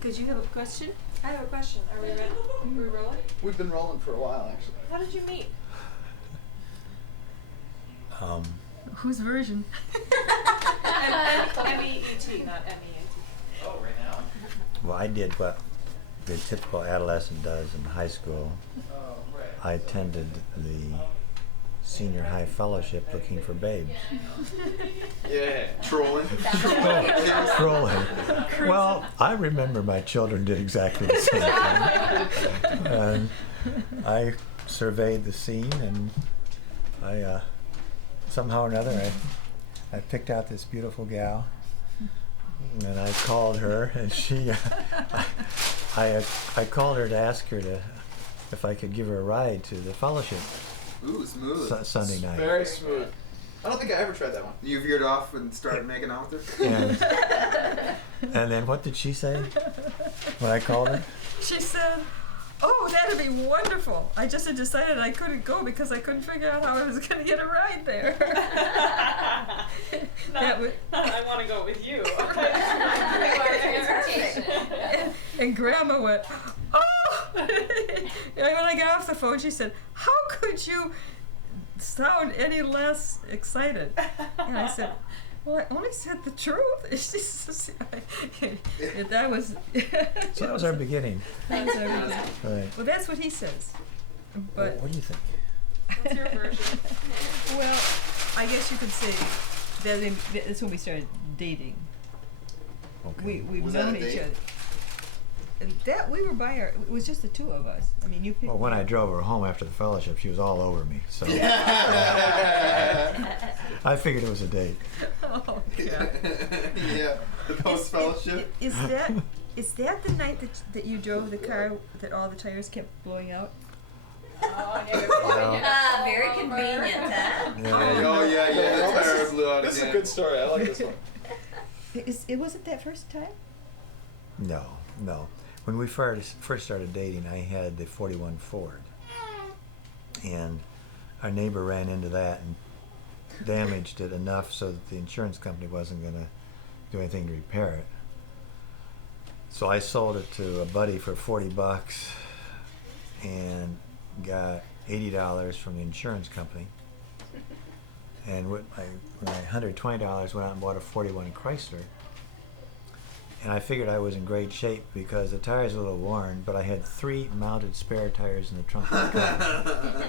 because you have a question? I have a question. Are we ready? Are we rolling? We've been rolling for a while, actually. How did you meet? Whose version? M-E-E-T, not M-E-A-T. Oh, right now? Well, I did what the typical adolescent does in high school. Oh, right. I attended the senior high fellowship looking for babes. Yeah. Trolling. Trolling. Well, I remember my children did exactly the same thing. And I surveyed the scene, and I somehow or another I picked out this beautiful gal, and I called her, and she I called her to ask her if I could give her a ride to the fellowship. Ooh, smooth. Sunday night. Very smooth. I don't think I ever tried that one. You veered off and started making out with her? And then what did she say when I called her? She said, "Oh, that'd be wonderful. I just had decided I couldn't go because I couldn't figure out how I was going to get a ride there." I want to go with you. And Grandma went, "Oh!" And when I got off the phone, she said, "How could you sound any less excited?" And I said, "Well, I only said the truth." She says, that was. So that was our beginning. That was our beginning. Right. Well, that's what he says. But Well, what do you think? What's your version? well, I guess you could say that's when we started dating. Okay. We've Was that known a each date? other. That we were by it was just the two of us. I mean, you picked. Well, when I drove her home after the fellowship, she was all over me. So I figured it was a date. Oh, God. Yeah. The post fellowship. Is that the night that you drove the car that all the tires kept blowing out? Oh, yeah. Very convenient, huh? Oh yeah. The tire blew out. This is a again. good story. I like this one. Wasn't that first time? No. When we first started dating, I had the 41 Ford, and our neighbor ran into that and damaged it enough so that the insurance company wasn't going to do anything to repair it. So I sold it to a buddy for $40 and got $80 from the insurance company. And with my $120 went out and bought a 41 Chrysler. And I figured I was in great shape because the tires were a little worn, but I had 3 mounted spare tires in the trunk of the car.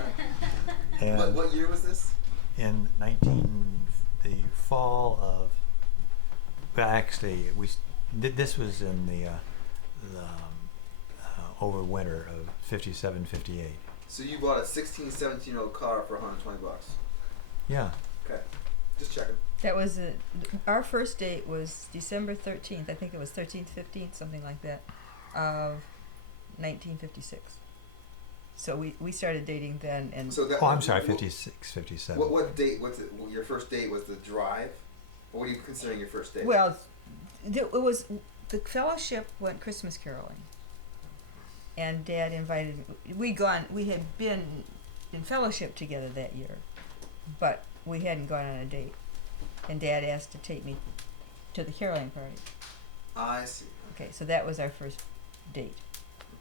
And What year was this? in the fall of, well, actually, this was in the over winter of 57, 58. So you bought a 16, 17-year-old car for $120? Yeah. Okay. Just checking. That was our first date was December 13th. I think it was 13th, 15th, something like that, of 1956. So we started dating then, and So that. Oh, I'm sorry, 56, 57. What date was it? Your first date was the drive? Or what are you considering your first date? well, it was the fellowship went Christmas caroling, and Dad invited. We had been in fellowship together that year, but we hadn't gone on a date. And Dad asked to take me to the caroling party. I see. Okay, so that was our first date.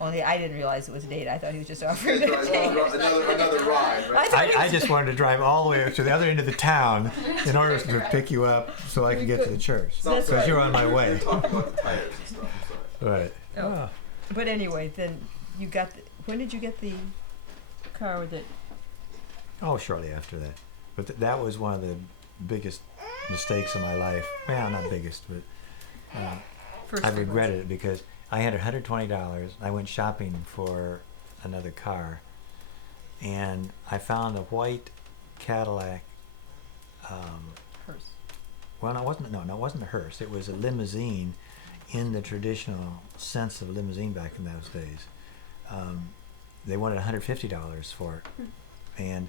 Only I didn't realize it was a date. I thought he was just offering a Another date. ride, right? I just wanted to drive all the way to the other end of the town in order to pick you up so I could get to the church. Sounds Because you're on my You're way. talking about the tires and stuff. I'm sorry. Right. Oh. But anyway, then you got. When did you get the car that? Oh, shortly after that. But that was one of the biggest mistakes in my life. Well, not biggest, but First I regretted it because I had $120. I went shopping for another car, and I found a white Cadillac. Hearse. Well, no, it wasn't a hearse. It was a limousine in the traditional sense of limousine back in those days. They wanted $150 for it, and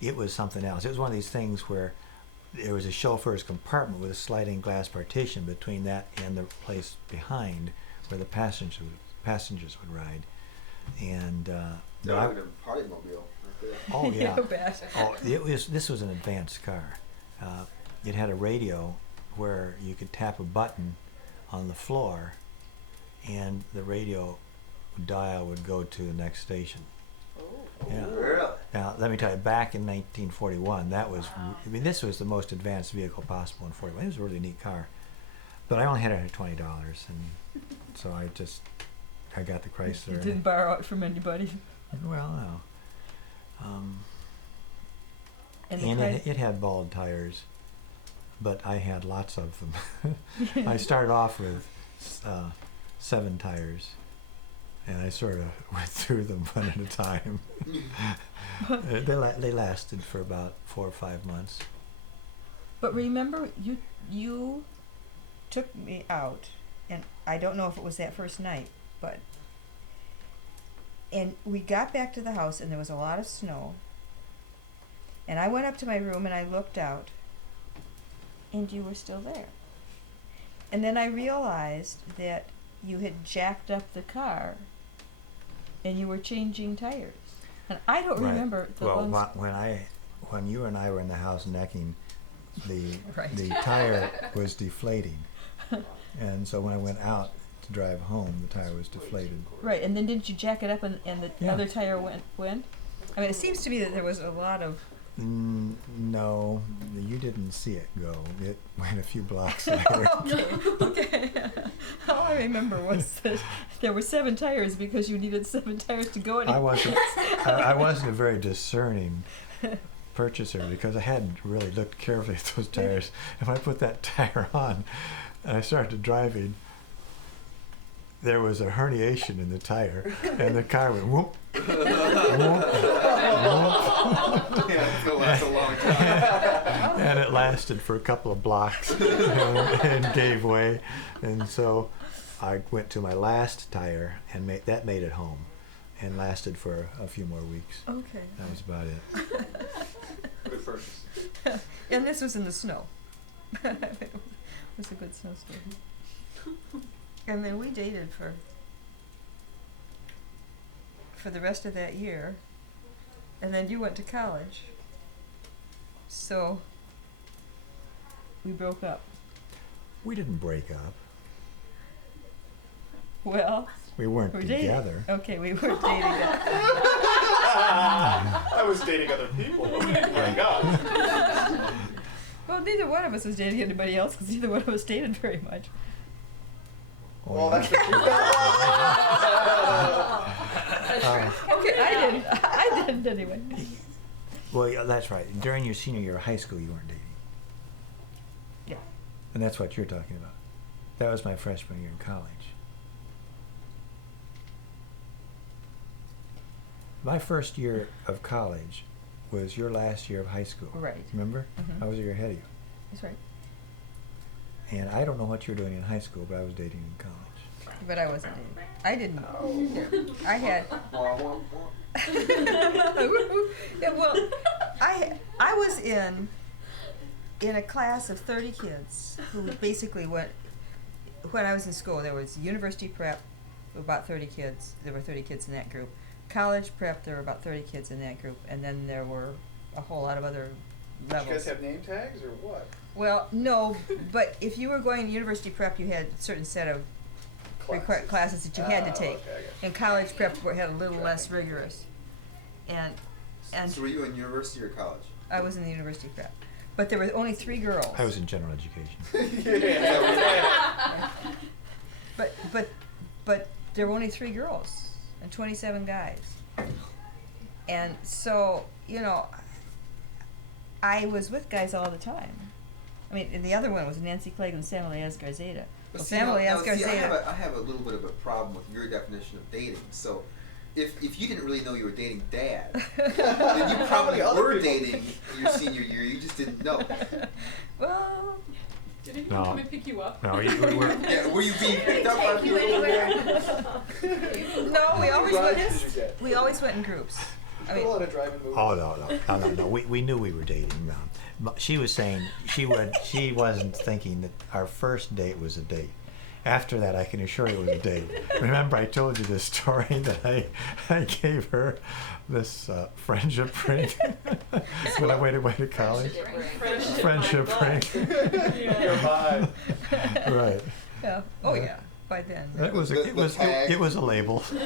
it was something else. It was one of these things where there was a chauffeur's compartment with a sliding glass partition between that and the place behind where the passengers would ride. And That would have been a party mobile right there. oh yeah, Bad. this was an advanced car. It had a radio where you could tap a button on the floor, and the radio dial would go to the next station. Yeah. Really? Now, let me tell you, back in 1941, that was, I mean, this was the most advanced vehicle possible in 41. It was a really neat car. But I only had it at $20, and so I got the Chrysler. You didn't borrow it from anybody. Well, no. And And it had bald tires, but I had lots of them. I started off with 7 tires, and I sort of went through them one at a time. They lasted for about 4 or 5 months. But remember, you took me out, and I don't know if it was that first night, and we got back to the house, and there was a lot of snow. And I went up to my room and I looked out, and you were still there. And then I realized that you had jacked up the car, and you were changing tires. And I don't remember the ones. When you and I were in the house necking, the Right. the tire was deflating, and so when I went out to drive home, the tire was deflated. Right, and then didn't you jack it up and the Yeah. other tire went? I mean, it seems to me that there was a lot of... No, you didn't see it go. It went a few blocks later. Okay. All I remember was that there were 7 tires because you needed 7 tires to go anywhere. I wasn't a very discerning purchaser because I hadn't really looked carefully at those tires. If I put that tire on and I started driving, there was a herniation in the tire, and the car went whoop, whoop, whoop. Yeah, it's gonna last a long time. And it lasted for a couple of blocks and gave way. And so I went to my last tire and that made it home and lasted for a few more weeks. Okay. That was about it. Good purchase. And this was in the snow. It was a good snowstorm. And then we dated for the rest of that year. And then you went to college. So we broke up. We didn't break up. Well, We weren't we're together. dating. Okay, we weren't dating yet. I was dating other people. Oh my God. Well, neither one of us was dating anybody else because neither one of us dated very much. Well, that's the truth. Okay, I didn't anyway. Well, yeah, that's right. During your senior year of high school, you weren't dating. Yeah. And that's what you're talking about. That was my freshman year in college. My first year of college was your last year of high school. Right. Remember? Mhm. I was a year ahead of you. That's right. And I don't know what you were doing in high school, but I was dating in college. But I wasn't dating. I didn't. I had. Yeah, well, I was in a class of 30 kids who basically went. When I was in school, there was university prep, about 30 kids. There were 30 kids in that group. College prep, there were about 30 kids in that group, and then there were a whole lot of other levels. Did you guys have name tags or what? Well, no, but if you were going to university prep, you had a certain set of classes that you had to take. Okay, I got you. And college prep had a little less rigorous. And So were you in university or college? I was in the university prep. But there were only 3 girls. I was in general education. Yeah. But there were only 3 girls and 27 guys. And so, I was with guys all the time. I mean, and the other one was Nancy Clegg and Samuel A. Garzeda. Well, Samuel A. Garzeda. I have a little bit of a problem with your definition of dating. So, if you didn't really know you were dating Dad, then you probably were dating your senior year. You just didn't know. Well, Did anyone come and pick you up? No, you were. Yeah, were you being picked up by Take you people? anywhere. no, we always rides went. did you get? We always went in groups. I mean, A lot of driving movies. Oh no! We knew we were dating. No. But she was saying she wasn't thinking that our first date was a date. After that, I can assure you it was a date. Remember, I told you this story that I gave her this friendship ring when I went away to college. Friendship ring. Your vibe. Right. yeah. Oh yeah. by then. It was a label. So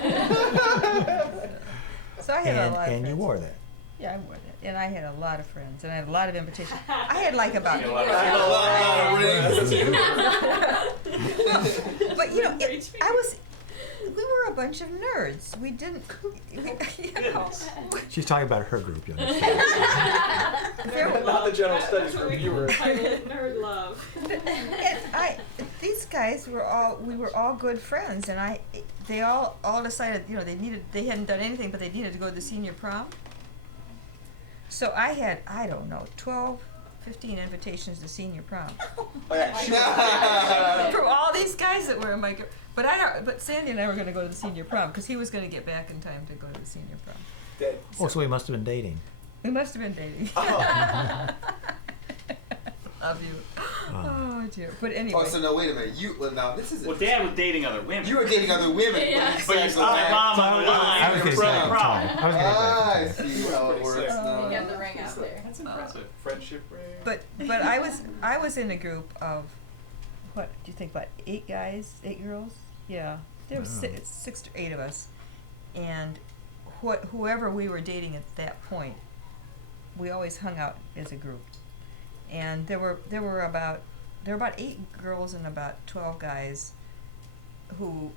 I had a lot of friends. And you wore that. Yeah, I wore that. And I had a lot of friends, and I had a lot of invitations. I had like about... But, you know, we were a bunch of nerds. We didn't... She's talking about her group, you understand. Not the general studies group you were. Nerd love. And these guys we were all good friends, and they all decided, you know, they hadn't done anything, but they needed to go to the senior prom. So I had, I don't know, 12, 15 invitations to senior prom. Oh, yeah. From all these guys that were in my group. But Sandy and I were going to go to the senior prom because he was going to get back in time to go to the senior prom. Dead. Oh, so we must have been dating. We must have been dating. Oh. Love you. Oh dear. But anyway. Oh, so no, wait a minute. Now this is. Well, Dad was dating other women. You were dating other women, Yeah. But you saw my mom on the line. I was going to say at the time. I see how it Pretty works sick. now. You got the ring out there. That's impressive. Friendship ring. But I was in a group of, what do you think, about 8 guys, 8 girls? Yeah, there were Wow. 6 to 8 of us, and whoever we were dating at that point, we always hung out as a group, and there were about 8 girls and about 12 guys who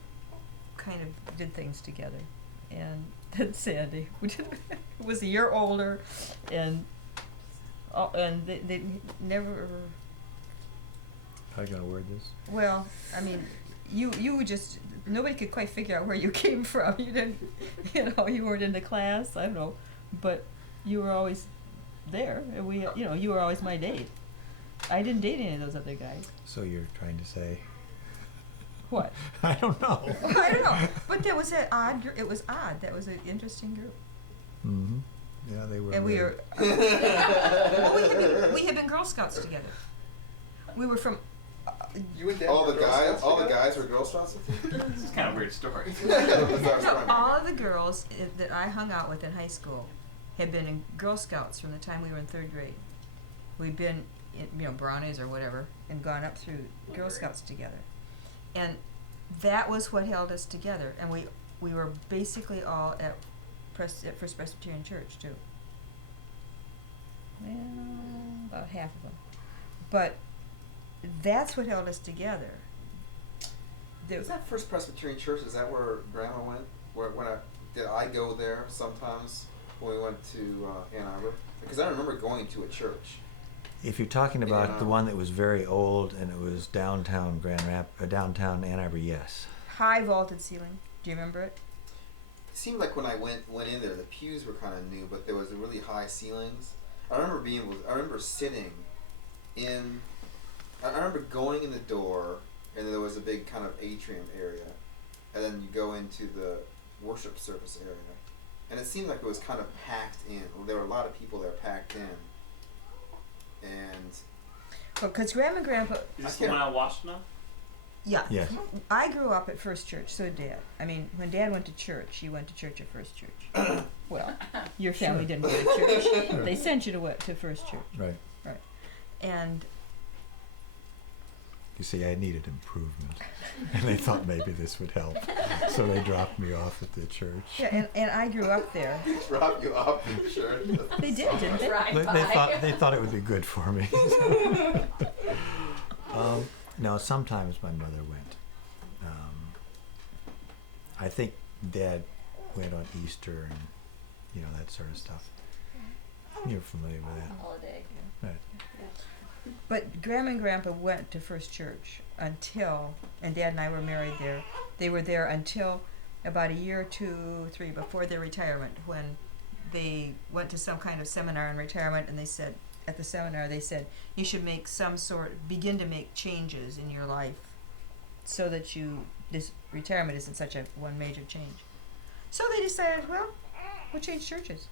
kind of did things together, and then Sandy, who was a year older, and they never. How are you going to word this? Well, I mean, you just, nobody could quite figure out where you came from. You didn't, you weren't in the class. I don't know, but you were always there, and you were always my date. I didn't date any of those other guys. So you're trying to say? What? I don't know. I don't know, but there was that odd. It was odd. That was an interesting group. Mm-hmm. Yeah, they were. And we weird. were. Well, we had been Girl Scouts together. We were from. You and Dad All were the Girl guys, Scouts all the together? guys were Girl Scouts with you. This is kind of a weird story. No, all of the girls that I hung out with in high school had been in Girl Scouts from the time we were in 3rd grade. We'd been in, brownies or whatever, and gone up through Girl Scouts together. And that was what held us together. And we were basically all at First Presbyterian Church, too. Well, about half of them. But that's what held us together. Is that First Presbyterian Church? Is that where Grandma went? Did I go there sometimes when we went to Ann Arbor? Because I remember going to a church. If you're talking about the one that was very old and it was downtown downtown Ann Arbor, yes. High vaulted ceiling. Do you remember it? It seemed like when I went in there, the pews were kind of new, but there was really high ceilings. I remember sitting in. I remember going in the door, and then there was a big kind of atrium area, and then you go into the worship service area, and it seemed like it was kind of packed in. There were a lot of people there packed in, and. Well, because Grandma and Grandpa. Is this the one on Washington? Yeah. Yes. I grew up at First Church, so did Dad. I mean, when Dad went to church, he went to church at First Church. Well, your family didn't go to church. Sure. They sent you to First Church. Right. And You see, I needed improvement, and they thought maybe this would help, so they dropped me off at the church. yeah, and I grew up there. Drop you off in the church. They did, didn't they? Right. They thought it would be good for me. No, sometimes my mother went. I think Dad went on Easter and that sort of stuff. You're familiar with that, Holiday. right? But Grandma and Grandpa went to First Church until, and Dad and I were married there. They were there until about a year or 2, 3 before their retirement, when they went to some kind of seminar in retirement, and they said, at the seminar, they said, you should begin to make changes in your life so that this retirement isn't such one major change. So they decided, well, we'll change churches.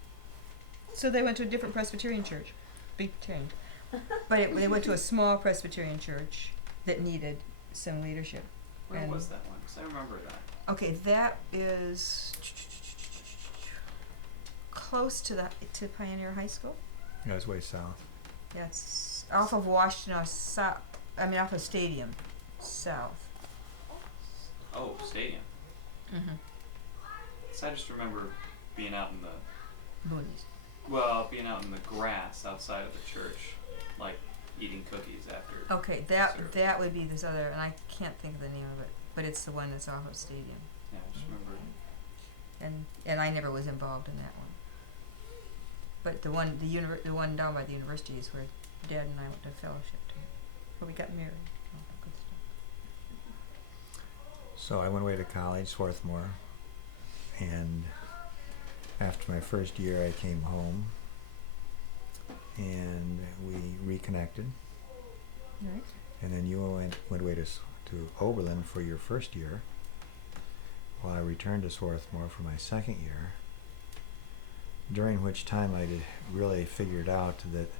So they went to a different Presbyterian church, big change. But they went to a small Presbyterian church that needed some leadership. Where And- was that one? Because I remember that. Okay, that is close to Pioneer High School. Yeah, it's way south. Yeah, it's off of Washington, off of Stadium, south. Oh, stadium. Mm-hmm. So I just remember being out in the being out in the grass outside of the church, like eating cookies after. Okay, that would be this other, and I can't think of the name of it, but it's the one that's off of Stadium. Yeah, I just remember. And I never was involved in that one. But the one down by the university is where Dad and I went to fellowship to, where we got married. All that good stuff. So I went away to college, Swarthmore, and after my first year I came home and we reconnected. Right. And then you went away to Oberlin for your first year, while I returned to Swarthmore for my second year, during which time I really figured out that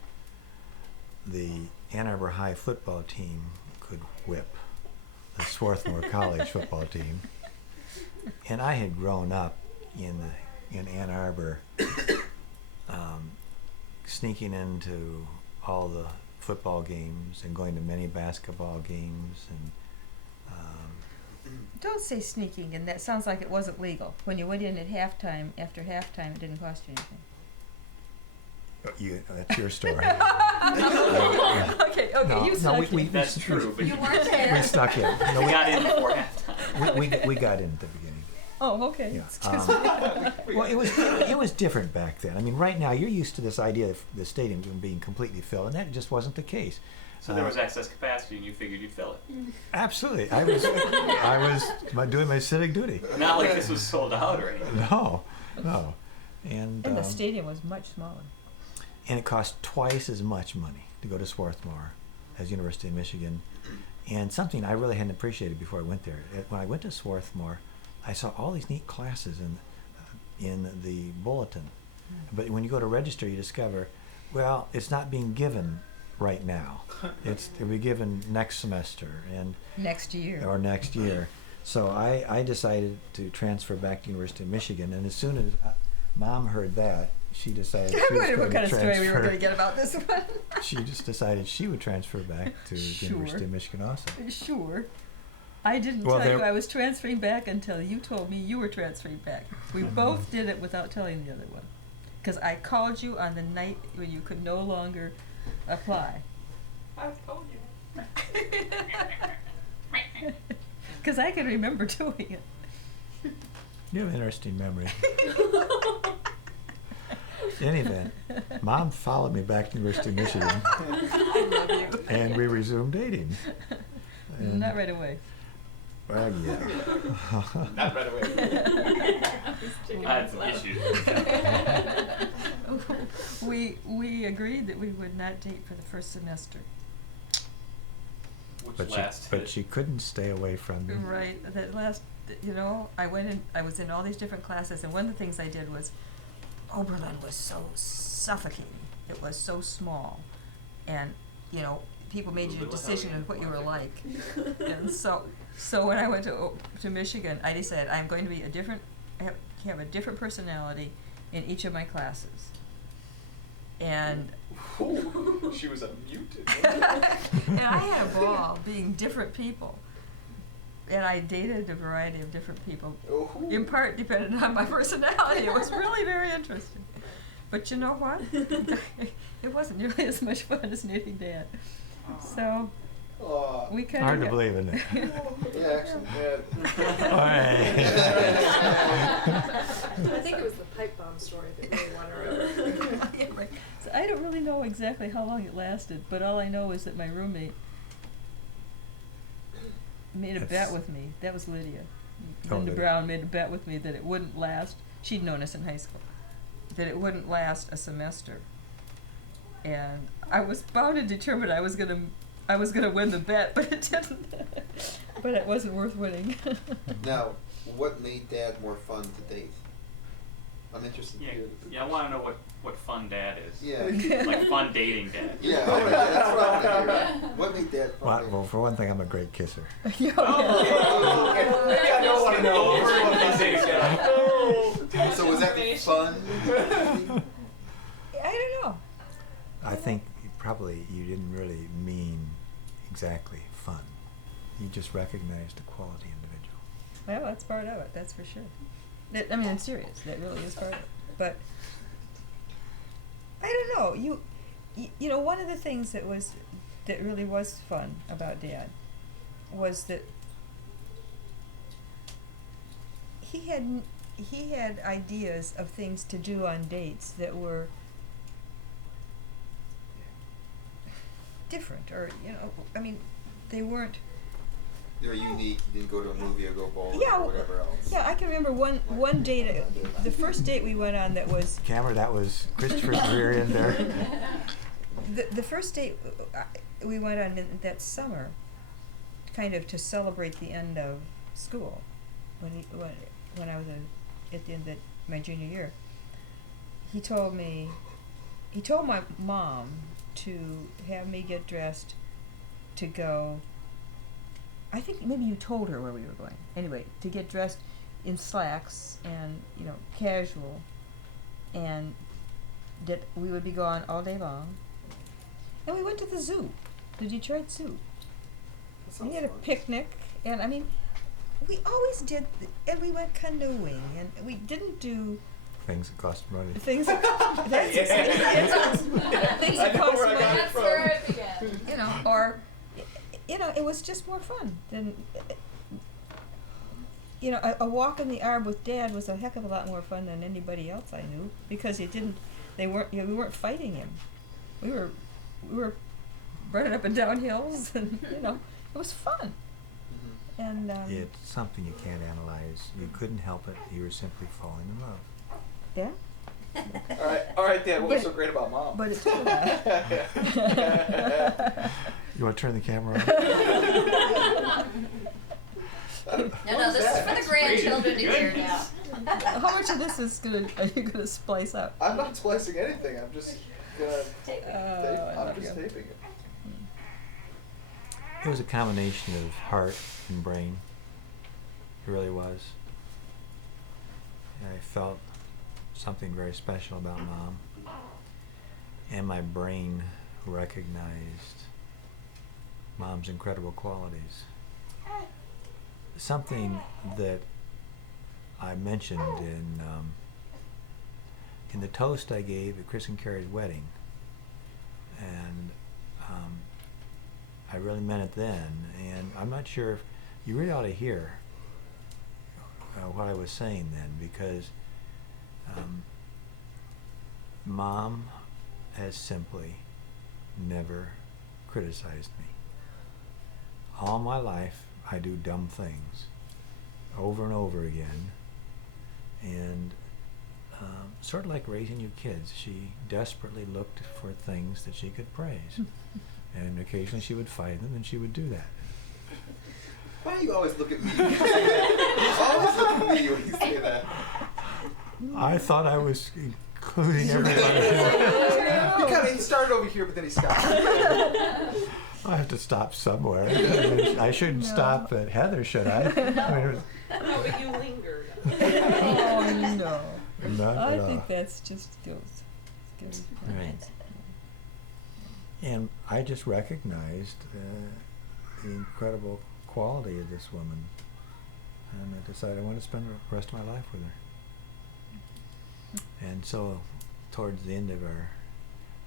the Ann Arbor High football team could whip the Swarthmore College football team. And I had grown up in Ann Arbor, sneaking into all the football games and going to many basketball games and Don't say sneaking, and that sounds like it wasn't legal. When you went in at halftime, after halftime, it didn't cost you anything. that's your story. Okay, you snuck in. That's true, but You weren't there. We snuck in. No, we got in before halftime. we got in at the beginning. Oh, okay. Yeah. Excuse me. Well, it was different back then. I mean, right now you're used to this idea of the stadium being completely filled, and that just wasn't the case. So there was excess capacity, and you figured you'd fill it. Absolutely, I was doing my civic duty. Not like this was sold out or anything. No, and And the stadium was much smaller. and it cost twice as much money to go to Swarthmore as University of Michigan. And something I really hadn't appreciated before I went there. When I went to Swarthmore, I saw all these neat classes in the bulletin. But when you go to register, you discover, well, it's not being given right now. It'll be given next semester and Next year. or next year. So I decided to transfer back to University of Michigan, and as soon as Mom heard that, she decided she I was wondered going what kind to of story we were transfer. going to get about this one. She just decided she would transfer back to the Sure. University of Michigan also. Sure. I didn't Well, tell you there- I was transferring back until you told me you were transferring back. We both did it without telling the other one. Because I called you on the night when you could no longer apply. I've told you. Because I can remember doing it. You have an interesting memory. In any event, Mom followed me back to University of Michigan, I love you. and we resumed dating. And, Not right away. Well, yeah. Not right away. I had some issues. We agreed that we would not date for the first semester. Which But lasted. she couldn't stay away from me. Right. That last, I was in all these different classes, and one of the things I did was, Oberlin was so suffocating. It was so small, and people made your decision of what you were like. And so when I went to Michigan, I decided I'm going to be have a different personality in each of my classes. And Ooh, she was a mutant. and I had a ball being different people. And I dated a variety of different people, in part dependent on my personality. It was really very interesting. But you know what? It wasn't nearly as much fun as dating Dad. So we kind of Hard to believe, isn't it? Yeah, actually. All right. I think it was the pipe bomb story that really won her over. Yeah, right. So I don't really know exactly how long it lasted, but all I know is that my roommate made a bet with me. That was Lydia. Linda Lydia. Brown made a bet with me that it wouldn't last. She'd known us in high school. That it wouldn't last a semester. And I was bound and determined I was gonna win the bet, but it didn't. But it wasn't worth winning. Now, what made Dad more fun to date? I'm interested. Yeah, I want to know what fun dad is. Yeah. Like fun dating dad. Yeah, all right, that's what I want to hear. What made Dad fun? Well, for one thing, I'm a great kisser. Okay. Maybe I don't want to know. So was that fun? I don't know. I think probably you didn't really mean exactly fun. You just recognized a quality individual. Well, that's part of it. That's for sure. I mean, I'm serious. That really is part of it. But I don't know. You know, one of the things that really was fun about Dad was that he had ideas of things to do on dates that were different, or I mean, they weren't. They were unique. You didn't go to a movie or go bowling Yeah, or whatever else. Yeah, I can remember one date. The first date we went on that was. Camera, that was Christopher's rear end there. The first date we went on that summer, kind of to celebrate the end of school, when I was at the end of my junior year. He told my mom to have me get dressed to go. I think maybe you told her where we were going. Anyway, to get dressed in slacks and casual, and that we would be gone all day long. And we went to the zoo, the Detroit Zoo. We had a picnic, and I mean, we always did, and we went canoeing, and we didn't do Things that cost money. things that things that cost money. That's where it began. Or it was just more fun than a walk in the Arbor with Dad was a heck of a lot more fun than anybody else I knew, because we weren't fighting him. We were running up and down hills, and it was fun. And It's something you can't analyze. You couldn't help it. You were simply falling in love. yeah, All right, Dad. What was so great about Mom? but it took a while. You want to turn the camera on? No, this is for the grandchildren to hear now. How much of this are you gonna splice up? I'm not splicing anything. I'm just gonna I'm just okay. taping it. It was a combination of heart and brain. It really was. I felt something very special about Mom, and my brain recognized Mom's incredible qualities. Something that I mentioned in the toast I gave at Chris and Carrie's wedding, and I really meant it then, and I'm not sure if you really ought to hear what I was saying then, because Mom has simply never criticized me. All my life I do dumb things over and over again, and sort of like raising you kids, she desperately looked for things that she could praise. And occasionally she would fight them, and she would do that. Why do you always look at me? You always look at me when you say that. I thought I was including everybody. He started over here, but then he stopped. I have to stop somewhere. I shouldn't stop at Heather, should I? No, but you lingered. Oh no! Not I at all. think that's just skills. Right. And I just recognized the incredible quality of this woman, and I decided I want to spend the rest of my life with her. And so, towards the end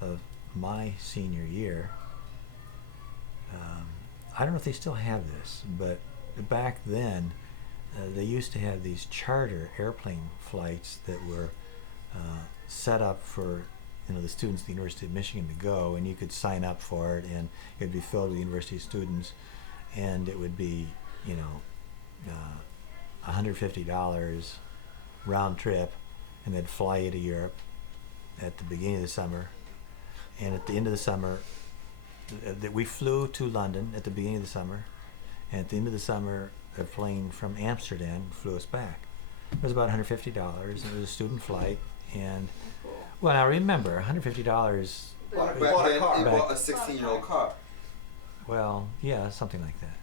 of my senior year, I don't know if they still have this, but back then they used to have these charter airplane flights that were set up for the students at the University of Michigan to go, and you could sign up for it, and it would be filled with university students, and it would be $150 round trip, and they'd fly you to Europe at the beginning of the summer, and at the end of the summer we flew to London at the beginning of the summer, and at the end of the summer a plane from Amsterdam flew us back. It was about $150, and it was a student flight, and well, now remember, $150. Back then, you bought a 16-year-old car. Well, yeah, something like that.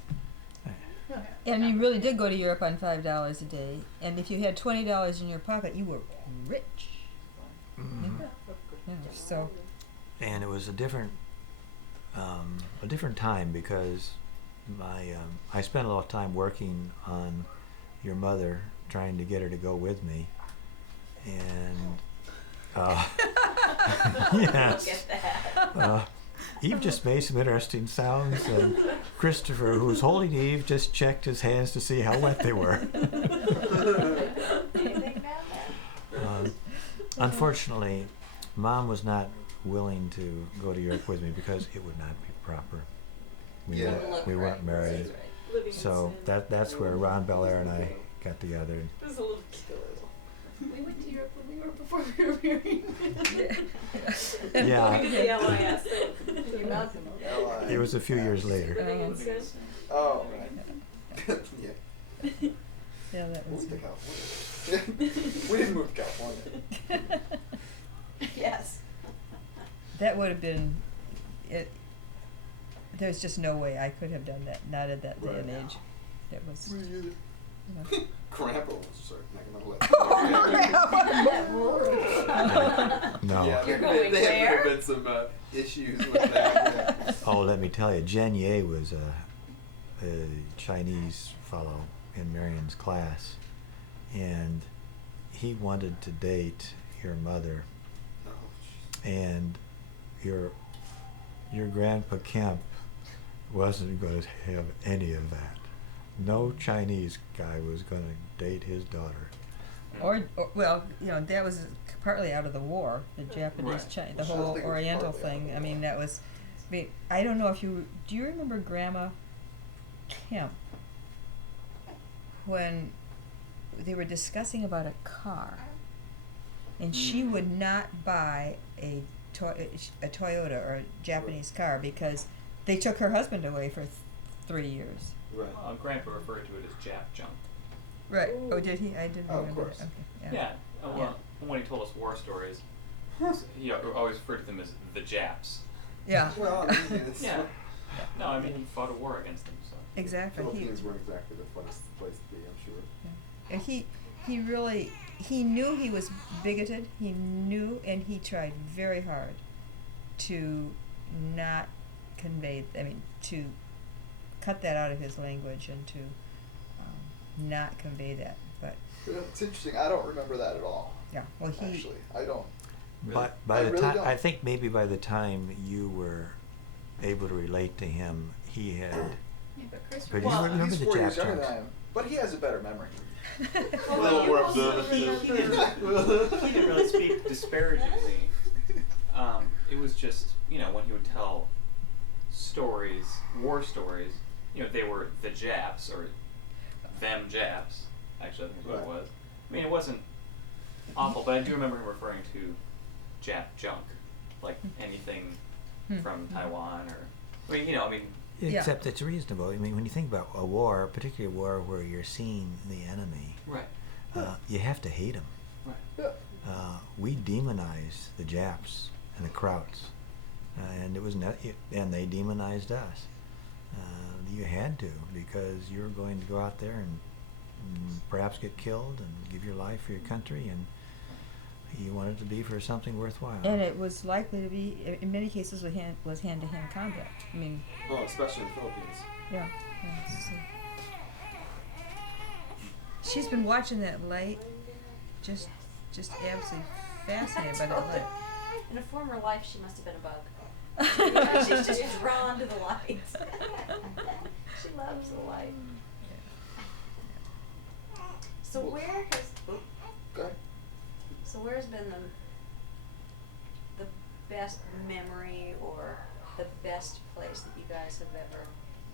And you really did go to Europe on $5 a day, and if you had $20 in your pocket, you were rich. Mm-hmm. So. And it was a different time, because I spent a lot of time working on your mother trying to get her to go with me, and yes, Look at that. Eve just made some interesting sounds, and Christopher, who was holding Eve, just checked his hands to see how wet they were. Anything down there? Unfortunately, Mom was not willing to go to Europe with me because it would not be proper. We, Yeah. Doesn't look we weren't right. married, That's right. Living in so sin. that's where Ron Belair and I got together. It was a little killer. We went to Europe when we were before we were married. Yeah. We did the LIS. You're welcome. It was a few years later. Living in Um, sin. Oh, right. Yeah. Yeah, that was. Moved to California. We didn't move to California. Yes. That would have been. It. There's just no way I could have done that. Not at that day and Right. age. It was. Me either. You know. Grandpa was sorry, not gonna No. Yeah, You're there going there where? have been some issues with that. Yeah. Oh, let me tell you, Jen Ye was a Chinese fellow in Marion's class, and he wanted to date your mother, Oh, and your grandpa Kemp wasn't going to have any of that. No Chinese guy was going to date his daughter. Or well, you know, that was partly out of the war, the Japanese, Right. China, the Well, I whole think it was Oriental partly out of thing. the I mean, war. that was. I mean, I don't know if you do. You remember Grandma Kemp when they were discussing about a car, and she would not buy a Toyota or a Japanese car because they took her husband away for 3 years. Right. Grandpa referred to it as Jap junk. Right. Ooh. Oh, did he? I didn't Oh, of remember. course. That. Okay. Yeah. When he told us war stories, he always referred to them as the Japs. Yeah. Well, I mean, it's Yeah. No, I mean he fought a war against them. So. Exactly. Philippines weren't exactly the funnest place to be, I'm sure. And he really knew he was bigoted. He knew, and he tried very hard to not convey. I mean, to cut that out of his language and to not convey that. But It's interesting. I don't remember that at all. yeah, well, he. Actually, I don't. But I by the really time, don't. I think maybe by the time you were able to relate to him, he had. Yeah, but Chris But was- you remember he's the 4 years Jap younger junks? than I am, but he has a better memory. A little more observant. He didn't really speak disparagingly. It was just, when he would tell stories, war stories, they were the Japs or them Japs. Actually, I think is what it Right. was. I mean, it wasn't awful, but I do remember him referring to Jap junk, like anything from Taiwan or. Yeah. Except it's reasonable. I mean, when you think about a war, particularly a war where you're seeing the enemy, Right. you have to hate them. Right. Yeah. We demonized the Japs and the Krauts, and it was and they demonized us. You had to, because you were going to go out there and perhaps get killed and give your life for your country, and you wanted to be for something worthwhile. And it was likely to be, in many cases, was hand-to-hand combat. I mean, Well, especially in the Philippines. yeah. So. She's been watching that light, just absolutely fascinated by that light. In a former life, she must have been a bug. She's just drawn to the light. She loves the light. So Well- where has Go ahead. so where's been the best memory or the best place that you guys have ever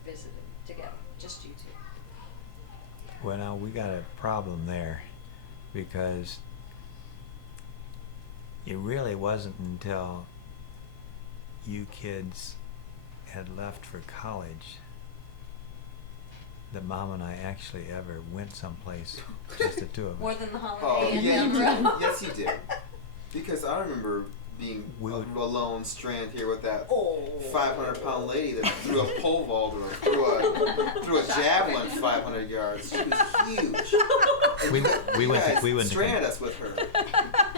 visited together? Just you two. Well, now we got a problem there, because it really wasn't until you kids had left for college that Mom and I actually ever went someplace, just the two of More us. than the Oh, Holiday Inn yeah, down you the did. road. Yes, you did. Because I remember being We a would- lone strand here with that Oh. 500-pound lady that threw a pole vault or threw a javelin 500 yards. She was huge. And We you went to- guys we went to stranded us with her.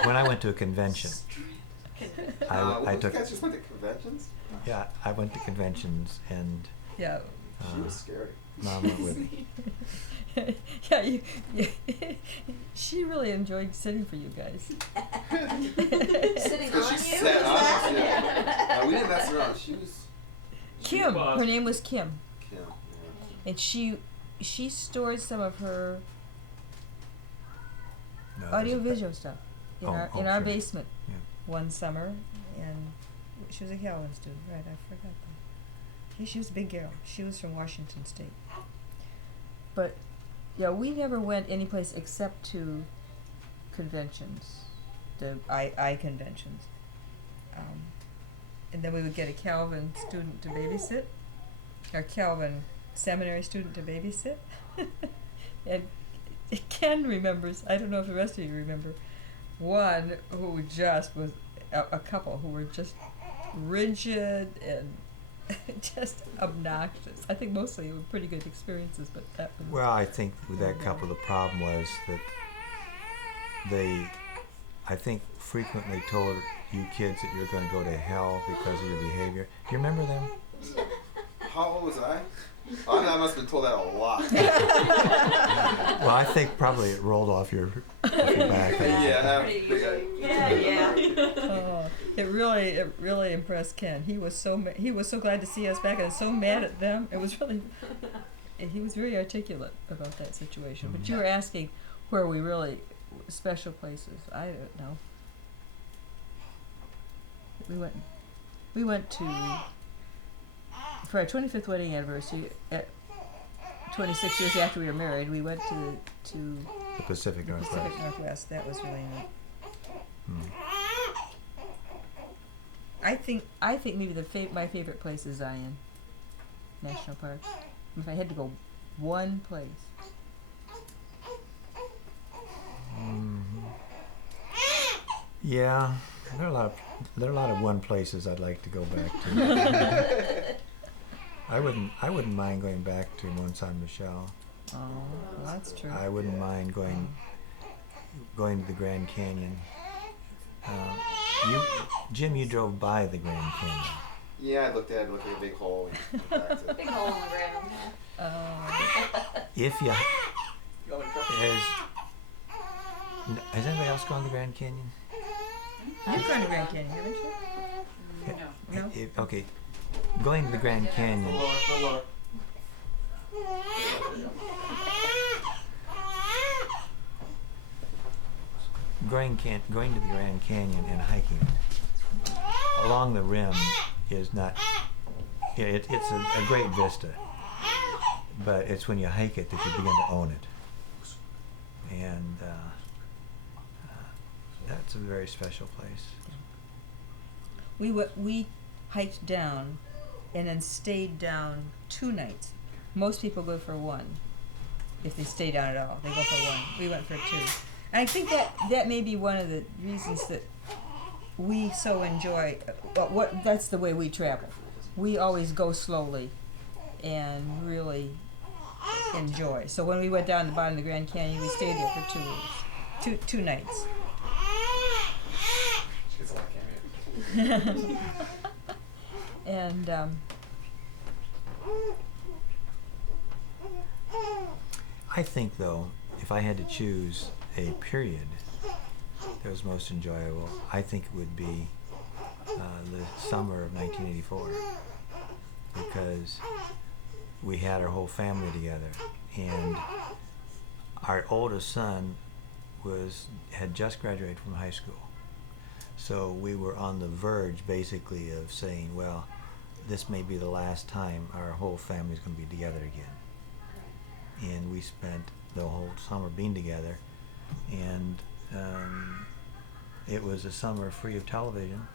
When I went to a convention, I You took, guys just went to conventions? I went to conventions, and Yeah. She was scary. Mom went with me. Yeah, she really enjoyed sitting for you guys. Sitting Because on she you? sat Is on that- us, yeah. No, we didn't mess around. She was Kim, was. her name was Kim, Kim. Yeah. and she stored some of her No, it was audio a- visual stuff in Oh, our oh, in our sure. basement Yeah. one summer, and she was a Calvin student, right? I forgot that. She was a big girl. She was from Washington State. But yeah, we never went anyplace except to conventions, the I conventions, and then we would get a Calvin student to babysit, or Calvin seminary student to babysit, and Ken remembers. I don't know if the rest of you remember one who just was a couple who were just rigid and just obnoxious. I think mostly it were pretty good experiences, but that was Well, I think with that couple, the problem was that they, I think, frequently told you kids that you're going to go to hell because of your behavior. Do you remember them? How old was I? I mean, I must have been told that a lot. Well, I think probably it rolled off your back. Yeah, Pretty big eye. Yeah. it really impressed Ken. He was so glad to see us back and so mad at them. It was really he was very articulate about that situation. But you were asking where we really special places. I don't know. We went to for our 25th wedding anniversary at 26 years after we were married. We went to The Pacific the Northwest. Pacific Northwest. That was really neat. Hmm. I think maybe my favorite place is Zion National Park. If I had to go one place, Yeah, there are a lot of one places I'd like to go back to. I wouldn't mind going back to Mont Saint Michel. oh, well, that's true. I wouldn't mind going to the Grand Canyon. Jim, you drove by the Grand Canyon. Yeah, I looked at a big hole. And went back to it. Big hole in the ground. If you You want me to come? has anybody else gone to the Grand Canyon? You've gone to Grand Canyon, haven't you? No. Okay, going to the Grand Canyon. Lower. Going to the Grand Canyon and hiking it along the rim is not. Yeah, it's a great vista, but it's when you hike it that you begin to own it, and that's a very special place. We hiked down, and then stayed down 2 nights. Most people go for one, if they stay down at all. They go for one. We went for 2. And I think that may be one of the reasons that we so enjoy. That's the way we travel. We always go slowly, and really enjoy. So when we went down to the bottom of the Grand Canyon, we stayed there for 2 weeks, two nights. She gets a lot of cameo. And I think, though, if I had to choose a period that was most enjoyable, I think it would be the summer of 1984, because we had our whole family together, and our oldest son had just graduated from high school. So we were on the verge, basically, of saying, well, this may be the last time our whole family's going to be together again. And we spent the whole summer being together, and it was a summer free of television,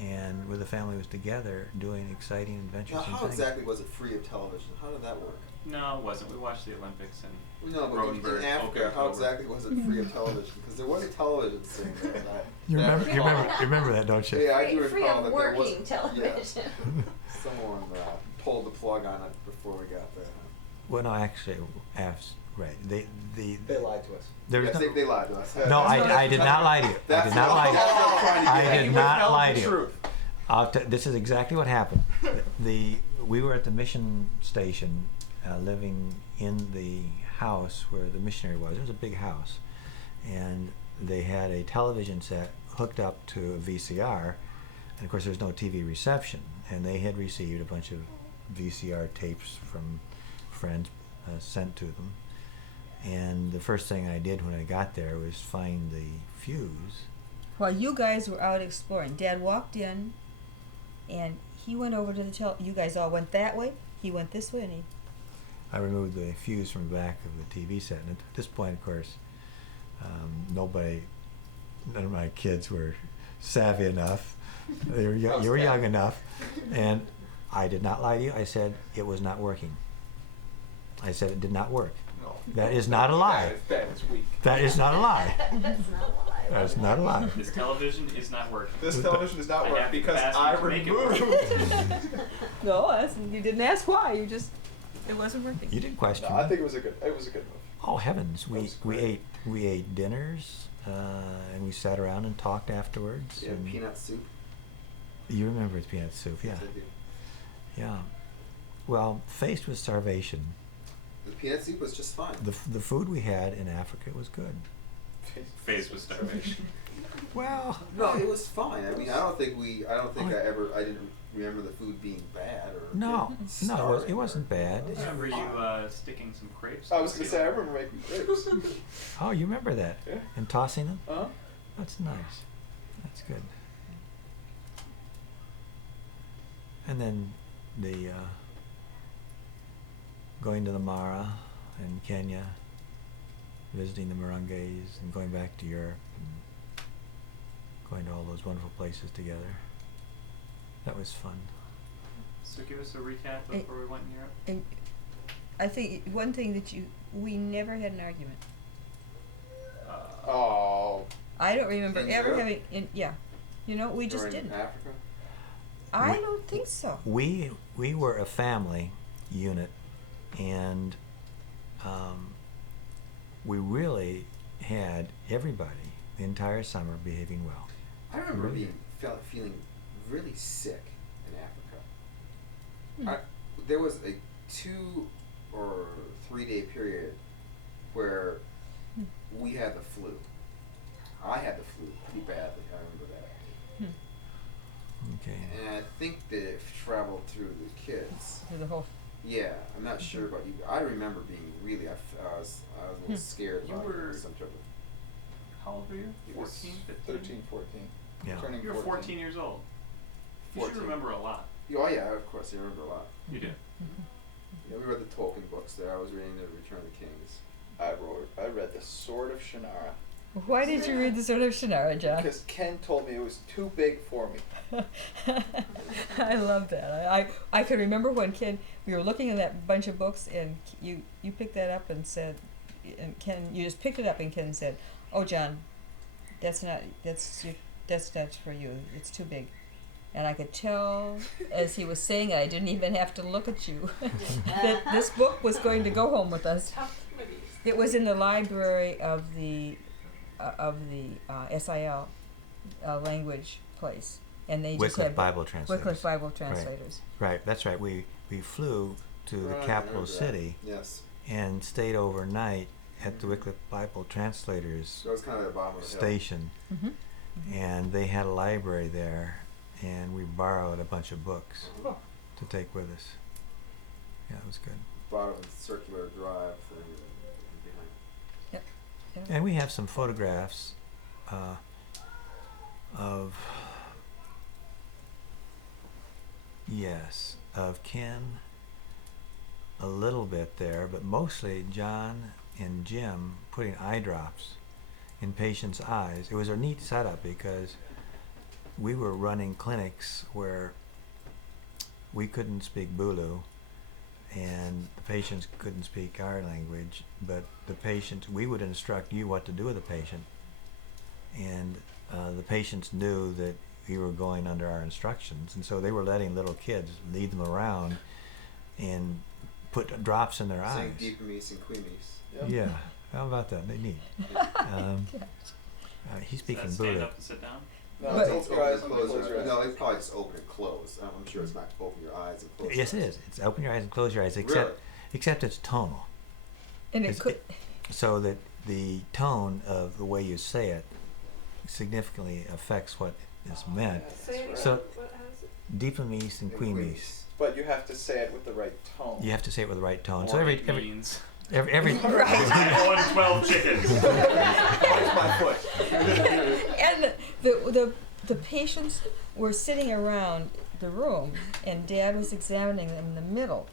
and where the family was together doing exciting adventures Now, and how things. exactly was it free of television? How did that work? No, it wasn't. We watched the Olympics and No, but Rodenberg, in Africa, how Oktober. exactly was it free of television? Because there was a television sitting there. And You I remember that, don't you? Yeah, I do Free recall of that there was. working television. Someone pulled the plug on it before we got there. Well, no, actually, right. They lied to us. There's Yes, no, they lied to us. no, I did not lie to you. I That's did not what- lie to that's what I'm trying you. to I get at. did He not withheld lie the to you. truth. This is exactly what happened. We were at the mission station living in the house where the missionary was. It was a big house, and they had a television set hooked up to a VCR, and of course there's no TV reception, and they had received a bunch of VCR tapes from friends sent to them. And the first thing I did when I got there was find the fuse. While you guys were out exploring, Dad walked in, and he went over to the you guys all went that way, he went this way, and I removed the fuse from the back of the TV set, and at this point, of course, none of my kids were savvy enough. They were you were young enough, and I did not lie to you. I said it was not working. I said it did not work. No. That is not a lie. That is weak. That is not a lie. That's not a lie. That is not a lie. This television is not working. This television does not I work have the because capacity I to make it removed. no, you didn't ask why. You just it wasn't working. You didn't question. No, I think it was a good move. Oh heavens, That we was we great. ate dinners, and we sat around and talked afterwards. Yeah, and peanut soup. You remember the peanut soup, yeah, Yes, I do. yeah. Well, faced with starvation, The peanut soup was just fine. the food we had in Africa was good. Faced with starvation. Well, No, it was fine. I mean, I Oh. I didn't remember the food being bad or no, starving it wasn't bad. It was Remember you fine. sticking some crepes? I was gonna say I remember making grapes. Oh, you remember that? Yeah. And tossing them? Uh-huh. That's nice. That's good. And then the going to the Mara in Kenya, visiting the Morongays, and going back to Europe, and going to all those wonderful places together. That was fun. So give us a recap of It- where we went in Europe. And I think one thing that we never had an argument. Oh. I don't remember In ever Europe? having we just During didn't. Africa. I We- don't think so. We were a family unit, and we really had everybody the entire summer behaving well. I remember Really? feeling really sick in Africa. Hmm. There was a 2 or 3 day period where we had the flu. I had the flu pretty badly. I remember that. Okay. And I think that it traveled through the kids. To the whole. Yeah, I'm not sure about you. I remember being really. I was a little scared You about were- some trouble. How old were you? It was 14, 15? 13, 14. Yeah. Turning You were 14 years old. You should 14. remember a lot. Oh yeah, of course, I remember a lot. You do. Yeah, we read the Tolkien books there. I was reading the Return of the Kings. I read The Sword of Shannara Why did you read the Sword of Shannara, John? because Ken told me it was too big for me. I love that. I can remember when we were looking at that bunch of books, and you picked that up and said, and Ken, you just picked it up, and Ken said, "Oh, John, that's not for you. It's too big." And I could tell as he was saying it, I didn't even have to look at you, that this book was going to go home with us. Tough committees. It was in the library of the SIL language place, and they just Wycliffe had Bible translators. Wycliffe Bible translators. Right, that's right. We flew to the Right, I capital remember that. city Yes. and stayed overnight at the Wycliffe Bible translators So it was kind of at the bottom of the hill. station, Mm-hmm. and they had a library there, and we borrowed a bunch of books Uh-huh. to take with us. Yeah, it was good. Bottom of the circular drive thing behind. And we have some photographs of Ken a little bit there, but mostly John and Jim putting eye drops in patients' eyes. It was a neat setup because we were running clinics where we couldn't speak Bulu and the patients couldn't speak our language, but the patients, we would instruct you what to do with the patient, and the patients knew that we were going under our instructions, and so they were letting little kids lead them around and put drops in their Saying eyes. deeper-meese and queemies. Yeah, how about that? They need. He's speaking Does that stand Bulu. up and sit down? No, But- it's open your eyes and close close your eyes. No, it's probably just open and close. I'm sure it's not open your eyes and close. Yes, it your is. It's open your eyes and close your eyes, Really? except it's tonal. And it It's- could. So that the tone of the way you say it significantly affects what is meant. Say it So- again. What, how is it? Deepamis and quimis. But you have to say it with the right tone. You have to say it with the right tone. So Or every it every means every 112 chickens. Where's my foot? And the patients were sitting around the room, and Dad was examining them in the middle.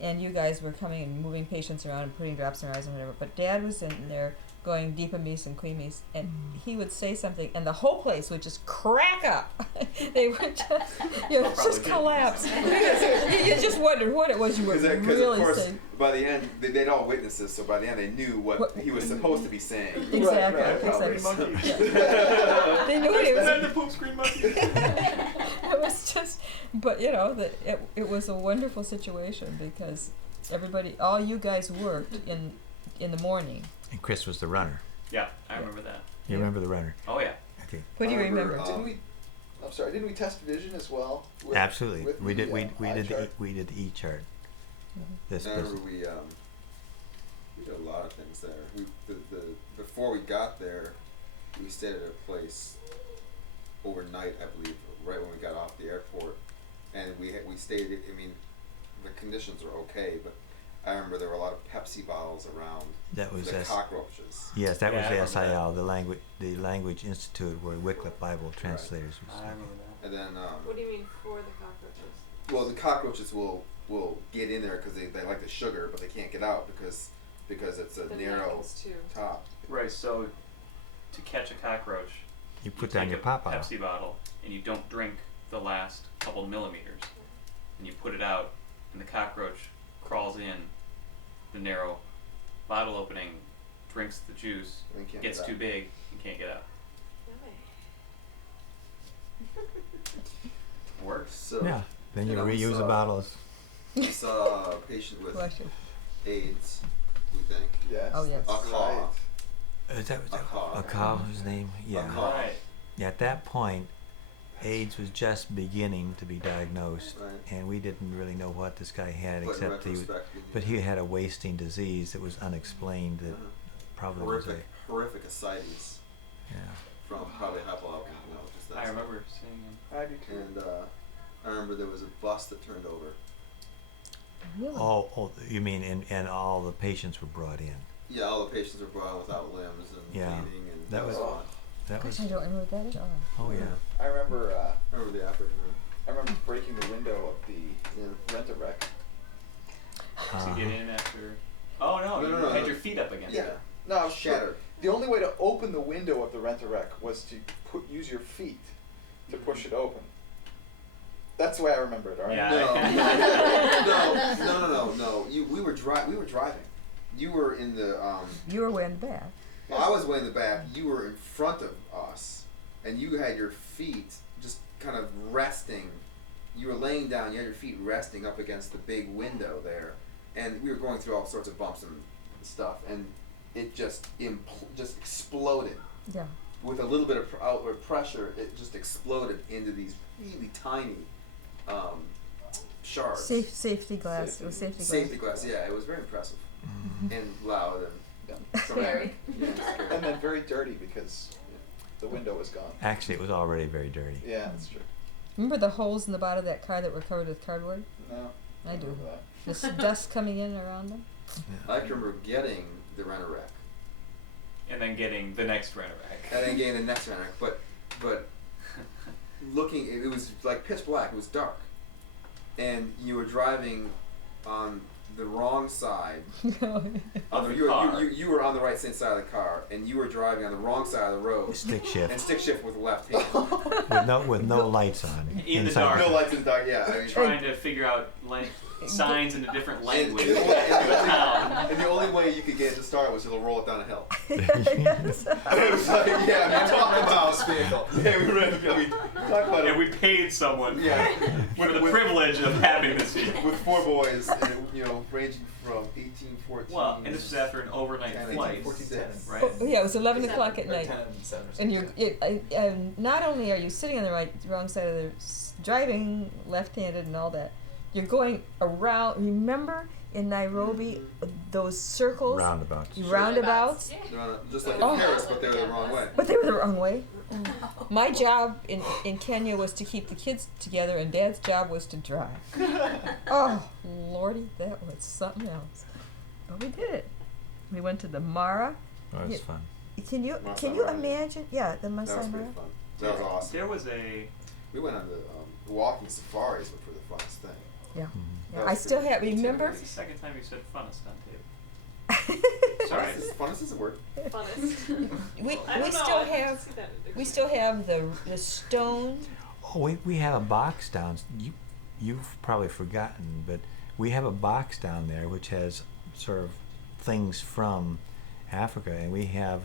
And you guys were coming and moving patients around and putting drops in their eyes and whatever. But Dad was in there going deepamis and quimis, and he would say something, and the whole place would just crack up. They would just, just collapse. You just wondered what it was you were Because really of course, saying. by the end, they'd all witness this, so by the end they knew what he was supposed to be saying. Exactly. Right, probably. Exactly. Monkey. Yeah. They knew it Was was. that the poop screen monkey? It was just, but it was a wonderful situation because everybody, all you guys worked in the morning. and Chris was the runner. Yeah, I remember that. You remember the runner? Oh yeah. Okay. What do you I remember, remember? Didn't we? I'm sorry. Didn't we test vision as well? With, Absolutely. with We the, did we eye did the chart? we did the E chart. This I remember business. we did a lot of things there. Before we got there, we stayed at a place overnight, I believe, right when we got off the airport, and we stayed. I mean, the conditions were okay, but I remember there were a lot of Pepsi bottles around. That was the S- cockroaches. Yes, that Yeah, I was remember SIL, the language institute where Wycliffe Bible translators was. I remember that. And then, What do you mean for the cockroaches? well, the cockroaches will get in there because they like the sugar, but they can't get out because it's a The narrow napkins too. top. Right. So, to catch a cockroach, You put down take your a pop bottle. Pepsi bottle and you don't drink the last couple millimeters, and you put it out, and the cockroach crawls in the narrow bottle opening, drinks the juice, And they can't gets get too out. big, and can't get out. Works. So Yeah. Then you And I reuse the saw- bottles. we saw a patient with Question. AIDS, we think. Yes. Oh, yes. That's A caw. right. Is that A caw. a cow? His name? Yeah. caw. Right. Yeah, at that point, AIDS was just beginning to be diagnosed, Right. and we didn't really know what this guy had, But in except retrospect, we knew. but he had a wasting disease that was unexplained. That Uh-huh. probably was horrific ascites yeah. from probably hypoalcohol. Just that I stuff. remember seeing him. I do too. And I remember there was a bus that turned over. Really? Oh, you mean and all the patients were brought in. Yeah, all the patients were brought without limbs and Yeah. bleeding, and That was- fun. That was Gosh, I don't remember that at all. oh yeah. I remember. I remember the operating room. I remember breaking the window of the Yeah. rent-a-wreck. To get in after. Oh no! No, you no, had no. your feet up against Yeah. it. No, I was Shattered. The only way to open the window of the rent-a-wreck was to use your feet to push it open. That's the way I remember it. All right. Yeah. No. We were driving. You were in the. You were way in the back. I was way in the back. You were in front of us, and you had your feet just kind of resting. You were laying down. You had your feet resting up against the big window there, and we were going through all sorts of bumps and stuff, and it just just exploded Yeah. with a little bit of outward pressure. It just exploded into these really tiny shards. Safety glass. It was safety glass. Safety glass. Yeah, it was very impressive and loud and Scary. Yeah, scary. And then very dirty because the window was gone. Actually, it was already very dirty. Yeah, that's true. Remember the holes in the bottom of that car that were covered with cardboard? No. I do. remember that. This dust coming in around them? I can remember getting the rent-a-wreck And then getting the next rent-a-wreck. and then getting the next rent-a-wreck, but looking, it was like pitch black. It was dark, and you were driving on the wrong side. Of the You car. were on the right side of the car, and you were driving on the wrong side of the road. Stick And shift stick shift with the left hand. with no lights on. In the inside dark. No lights in the dark. Yeah. I mean, Trying to figure out signs in a different language. And, of the town. and the only way you could get it to start was to roll it down a hill. Yes. It was like, yeah, I mean, talk about this vehicle. Yeah, we were, I mean, talk about And it. we paid someone Yeah, for the with, privilege of having this vehicle. with 4 boys, and, ranging from 18, 14. Well, and this was after an overnight 10, flight, 18, 14, 10. right? Oh, yeah, it was 11 o'clock at Or night. 10 and 7 or And something. you're not only are you sitting on the wrong side of the driving left-handed and all that, you're going around. Remember in Nairobi, those circles, Roundabouts. roundabouts, They're on just like Oh. in Paris, but they were the wrong way. but they were the wrong way. My job in Kenya was to keep the kids together, and Dad's job was to drive. Oh, Lordy, that was something else. But we did it. We went to the Mara. That was Yeah. fun. Can you Maasai Mara. imagine? Yeah, the That was Maasai pretty Mara. fun. That was awesome. There was a We went on the walking safaris, which were the funnest thing. Yeah. Mhm. Yeah, I still have. Remember? It's the second time you said funnest on tape. Sorry, Sorry. funnest is a word. Funnest. we I don't know, still I didn't have see that in the we dictionary. still have the stone. Oh, we have a box down. You've probably forgotten, but we have a box down there which has sort of things from Africa, and we have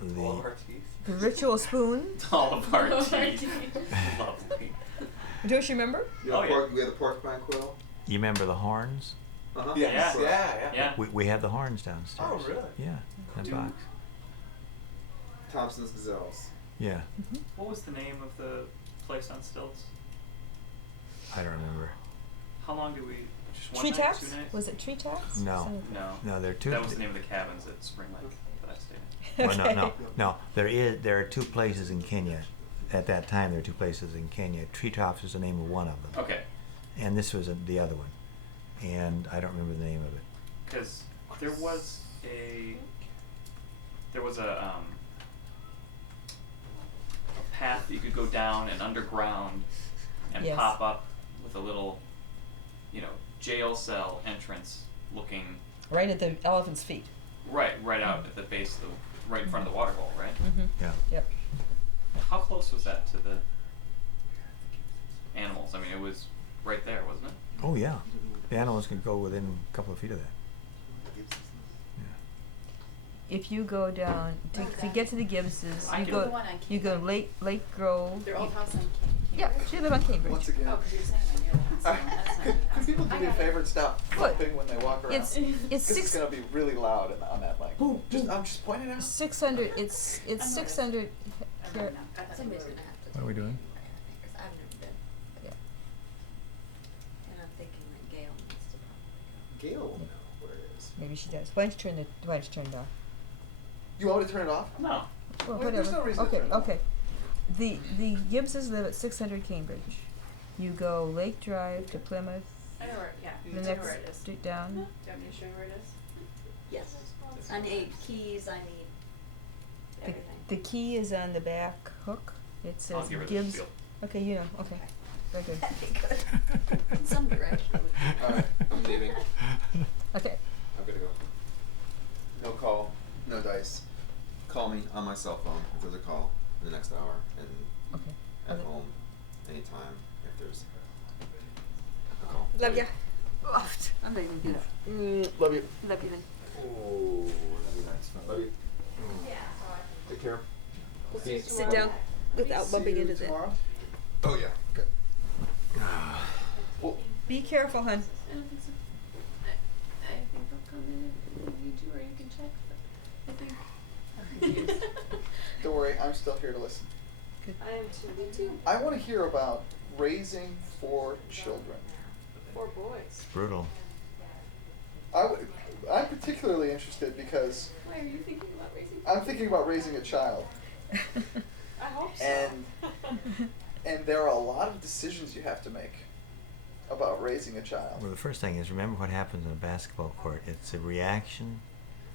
All of the our teeth. The ritual spoon. All of our All of our teeth. teeth. Lovely. Don't you remember? We Oh, had, yeah. we had the porcupine quill. you remember the horns? Uh-huh. Yes. Yeah. Yeah. Yeah. We have the horns downstairs. Oh, really? Yeah, that Do- box. Thompson's gazelles. Yeah, What was the name of the place on stilts? I don't remember. How long did we? Just one Treetops? night, 2 nights? Was it treetops? No. Something- No. No, there are two. That was the name of the cabins at Spring Lake that I stayed in. Well, Okay. no. There are two places in Kenya. At that time, there were two places in Kenya. Treetops is the name of one of them, Okay. and this was the other one, and I don't remember the name of it. Because there was a path that you could go down and underground and Yes. pop up with a little, jail cell entrance looking Right at the elephant's feet. right out at the base of right in front of the water hole, right? Mm-hmm. Yeah. Yep. How close was that to the animals? I mean, it was right there, wasn't it? Oh yeah, the animals can go within a couple of feet of that. If you go down to get to the Gibbses, I you can- go The one on you go Lake Grove. Their old house on Yeah, she live on Cambridge. Once again. Oh, because you're saying when you're the house. That's not Could the house. people do me a favor and stop What? flipping when they walk around? It's This is 6 gonna be really loud on that mic. I'm just pointing out. 600. It's 600. I don't know. I thought somebody's gonna have to. What are we doing? I've never been. Yeah. And I'm thinking that Gail needs to probably Gail will know where it is. Maybe she does. Why don't you turn it off? You want me to turn it off? No. Well, Well, whatever. there's no reason to Okay, turn it off. okay. The Gibbses live at 600 Cambridge. You go Lake Drive to Plymouth. I know where, yeah. The I know next where it is. street down. Do you want me to show you where it is? Yes. I need keys, I need The, everything. the key is on the back hook. It I'll says give her the Gibbs. field. Okay, you know. Okay, very good. Good. In some direction. Alright, I'm leaving. Okay. I'm gonna go. No call, no dice. Call me on my cell phone if there's a call in the next hour, and Okay. at Okay. home anytime if there's a call. Love ya. I'm not even good. Love you. Love you then. Oh, that'd be nice. Love you. Take care. We'll see you Sit tomorrow. down without bumping See you into that. tomorrow? Oh yeah. Good. Well, Be careful, hon. I don't think so. I think they'll come in if you need to, or you can check. But I think. I'm confused. don't worry, I'm still here to listen. I am too. Me too. I want to hear about raising 4 children. 4 boys. Brutal. I'm particularly interested because Why are you thinking about raising? I'm thinking about raising a child, I hope so. and there are a lot of decisions you have to make about raising a child. Well, the first thing is remember what happens in a basketball court. It's a reaction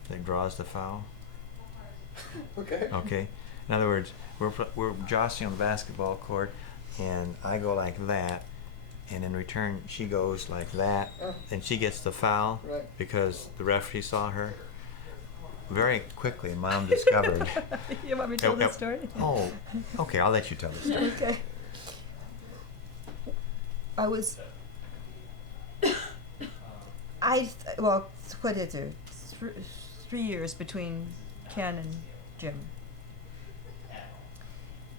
that draws the foul. Okay. Okay. In other words, we're jostling on the basketball court, and I go like that, and in return she goes like that, Oh. and she gets the foul Right. because the referee saw her. Very quickly, Mom discovered. You want me to tell Yep. this story? Oh, okay. I'll let you tell the story. Okay. I was. Well, what is it? 3 years between Ken and Jim.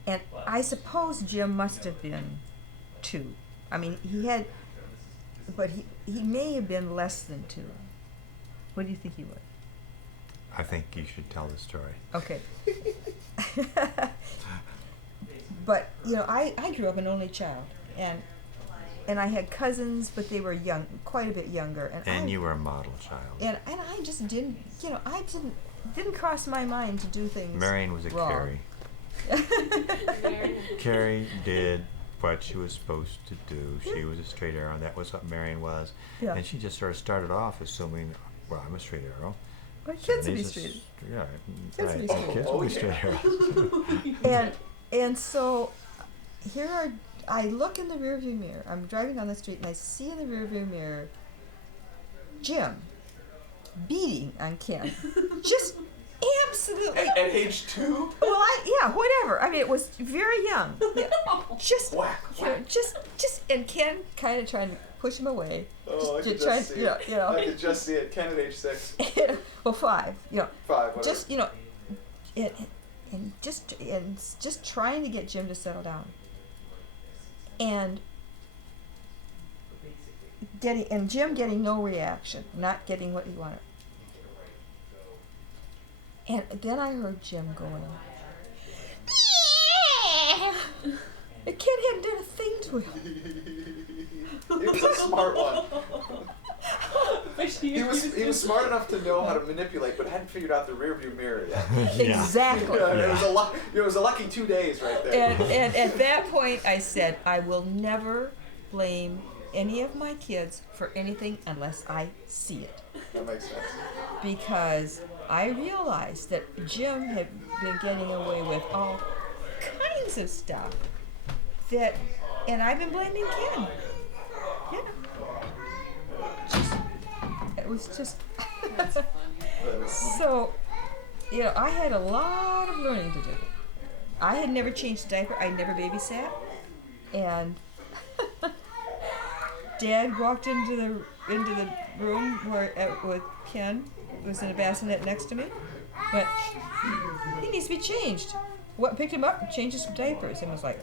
And I suppose Jim must have been 2. I mean, he had, but he may have been less than 2. What do you think he was? I think you should tell the story. Okay. But, I grew up an only child. And and I had cousins, but they were young, quite a bit younger. And you were a model child. And I just didn't, I didn't cross my mind to do things. Marion was a wrong. Carrie. Carrie did what she was supposed to do. She was a straight arrow, and that was what Marion was. Yeah. And she just sort of started off assuming, well, I'm a straight arrow. My kids So would be these straight. Yeah, Kids right. would be straight. Kids Oh, would be yeah. straight arrows. And so I look in the rearview mirror. I'm driving down the street and I see in the rearview mirror Jim beating on Ken. Just absolutely. At age 2? Well, whatever. I mean, it was very young. Yeah, just, Whack, whack. just, and Ken kind of trying to push him away. Oh, I just could to try, just see it. I could just see it. Ken at age 6. well, 5. 5, whatever. Just and just trying to get Jim to settle down. And Jim getting no reaction, not getting what he wanted. And then I heard Jim going, yeah! And Ken hadn't done a thing to him. He was a smart one. He was smart enough to know how to manipulate, but hadn't figured out the rearview mirror yet. Yeah. Exactly. It was a lucky 2 days right there. And at that point, I said, I will never blame any of my kids for anything unless I see it. That makes sense. Because I realized that Jim had been getting away with all kinds of stuff and I've been blaming Ken. Yeah. It was just so, I had a lot of learning to do. I had never changed a diaper. I never babysat, and Dad walked into the room with Ken, who was in a bassinet next to me, but he needs to be changed. Picked him up and changed his diapers, and was like,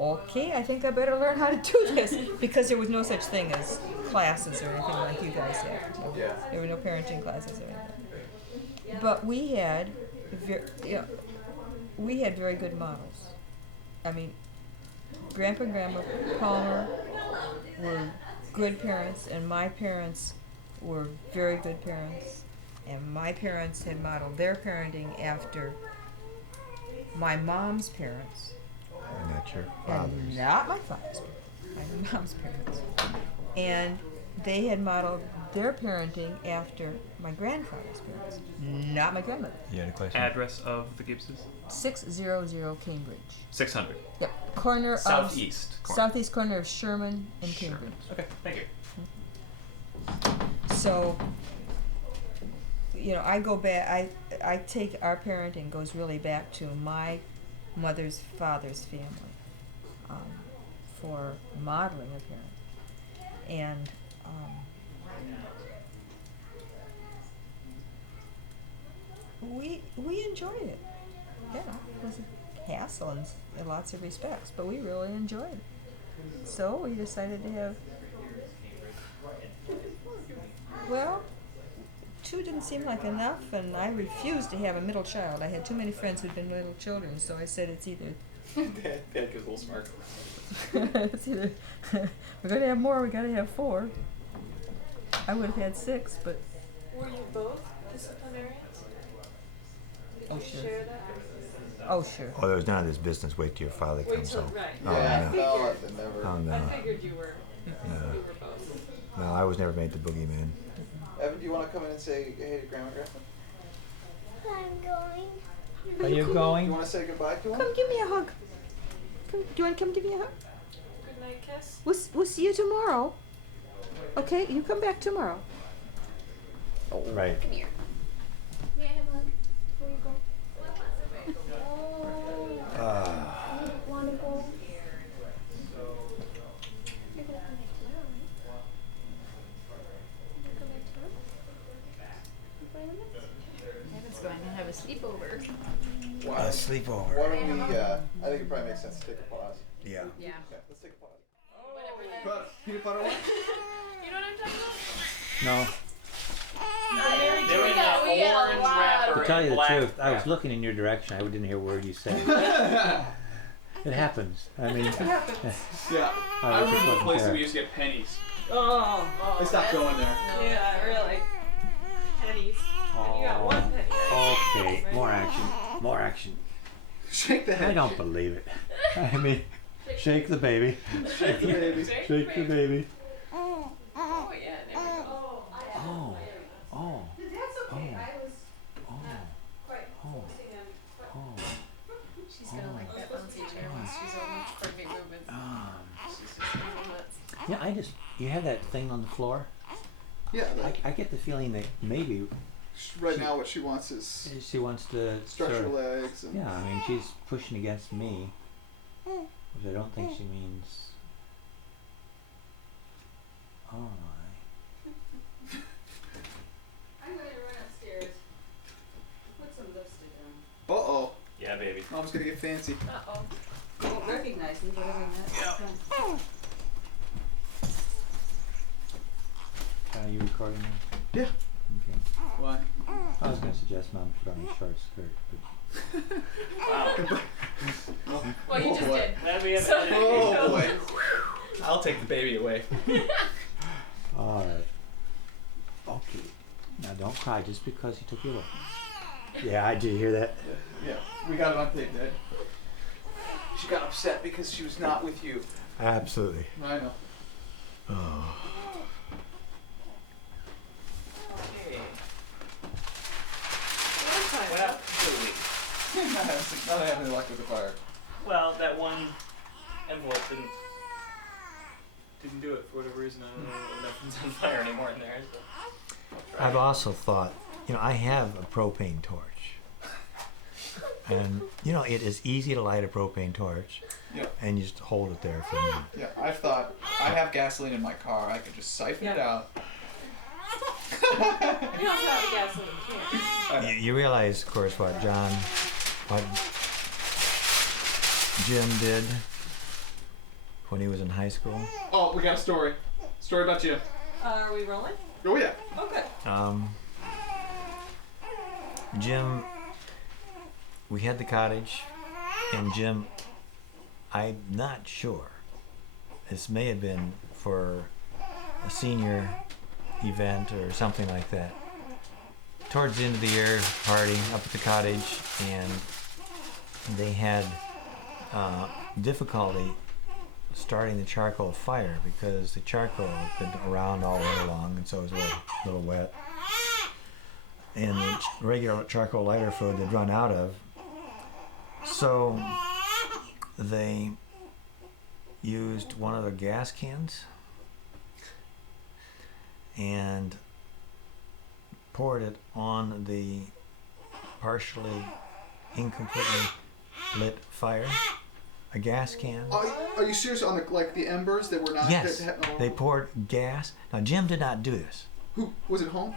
okay, I think I better learn how to do this, because there was no such thing as classes or anything like you guys had. Yeah. There were no parenting classes or anything. But we had very good models. I mean, Grandpa and Grandma Palmer were good parents, and my parents were very good parents. And my parents had modeled their parenting after my mom's parents. And that's your father's. And not my father's parents, my mom's parents. And they had modeled their parenting after my grandfather's parents, not my grandmother. You had a question? Address of the Gibbses? 600 Cambridge. 600. Yep, corner Southeast of corner. southeast corner of Sherman and Cambridge. Okay, thank you. So, I go back. I take our parenting goes really back to my mother's father's family for modeling a parent, and we enjoyed it. Yeah, it was a hassle in lots of respects, but we really enjoyed it. So we decided to have. Well, 2 didn't seem like enough, and I refused to have a middle child. I had too many friends who'd been little children, so I said it's either Dad gets a little smart. it's either we're gonna have more, we gotta have 4. I would have had 6, but Were you both disciplinarians? oh Did you sure, share that? oh sure. Oh, there was none of this business. Wait till your father Wait comes till home. right. Oh, Yeah, no. no, never. Oh, I no. figured you were No. both. No, I was never made the boogeyman. Evan, do you want to come in and say hey to Grandma and Grandpa? I'm going. Are you You going? want to say goodbye to them? Come give me a hug. Come, do you want to come give me a hug? Good night kiss. We'll see you tomorrow. Okay, you come back tomorrow. Right. Come here. May I have a hug before you go? Oh, you want to go? You're gonna come back tomorrow, right? You're gonna come back tomorrow? You going? Evan's going to have a sleepover. Why, A sleepover. why don't we, I think it probably makes sense to take a pause. Yeah. Yeah. Yeah, let's take a pause. Whatever. Peanut butter one? You know what I'm talking about? No. They were in that orange wrapper To tell you and the black truth, I was wrapper. looking in your direction. I didn't hear a word you said. It happens. I mean, Yeah. I remember the wasn't place that there. we used to get pennies. Oh, I stopped going there. yeah, really. Pennies. You got one penny. Okay, more action. More action. Shake the head. I don't believe it. I mean, shake the baby. Shake the baby. Shake the baby. Oh, yeah, there we go. Oh. Oh. That's okay. I was Oh. quite Oh. focusing on. Oh. She's gonna like that bouncy chair once she's on the coordinate movements. She's just gonna go nuts. Yeah, you have that thing on the floor. Yeah. Like, I get the feeling that maybe right now, what she wants is she wants to stretch sort her of- legs. And Yeah, I mean, she's pushing against me, which I don't think she means. Oh my. I'm going to run upstairs. Put some lipstick on. Uh-oh. Yeah, baby. Mom's gonna get fancy. Uh-oh. Don't recognize me, whatever that. Are you recording now? Yeah. Okay. Why? I was going to suggest Mom put on a short skirt, but Wow. Well, you just did. Glad we have So- edited. Oh boy. I'll take the baby away. all right. Okay. Now don't cry just because he took you away. Yeah, I did hear that. Yeah. We got it on tape, Dad. She got upset because she was not with you. Absolutely. I know. Oh. Okay. One What time. happened to the week? Not having any luck with the fire. Well, that one envelope didn't do it for whatever reason. I don't know. Nothing's on fire anymore in there. So I'll try I've it. also thought, I have a propane torch. And, it is easy to light a propane torch. Yeah. And you just hold it there for a minute. Yeah. I've thought I have gasoline in my car. I could just siphon it out. You also have a gasoline can. You realize, of course, what Jim did when he was in high school? Oh, we got a story. Story about you. Are we rolling? Oh yeah. Okay. Jim, we had the cottage, and Jim, I'm not sure. This may have been for a senior event or something like that. Towards the end of the year, party up at the cottage, and they had difficulty starting the charcoal fire because the charcoal had been around all winter long, and so it was a little wet. And the regular charcoal lighter fluid they'd run out of. So they used one of the gas cans and poured it on the partially incompletely lit fire. A gas can. Are you serious on the embers that were not? Yes, that had, they poured gas. Now Jim did not do this. Who was it? Home?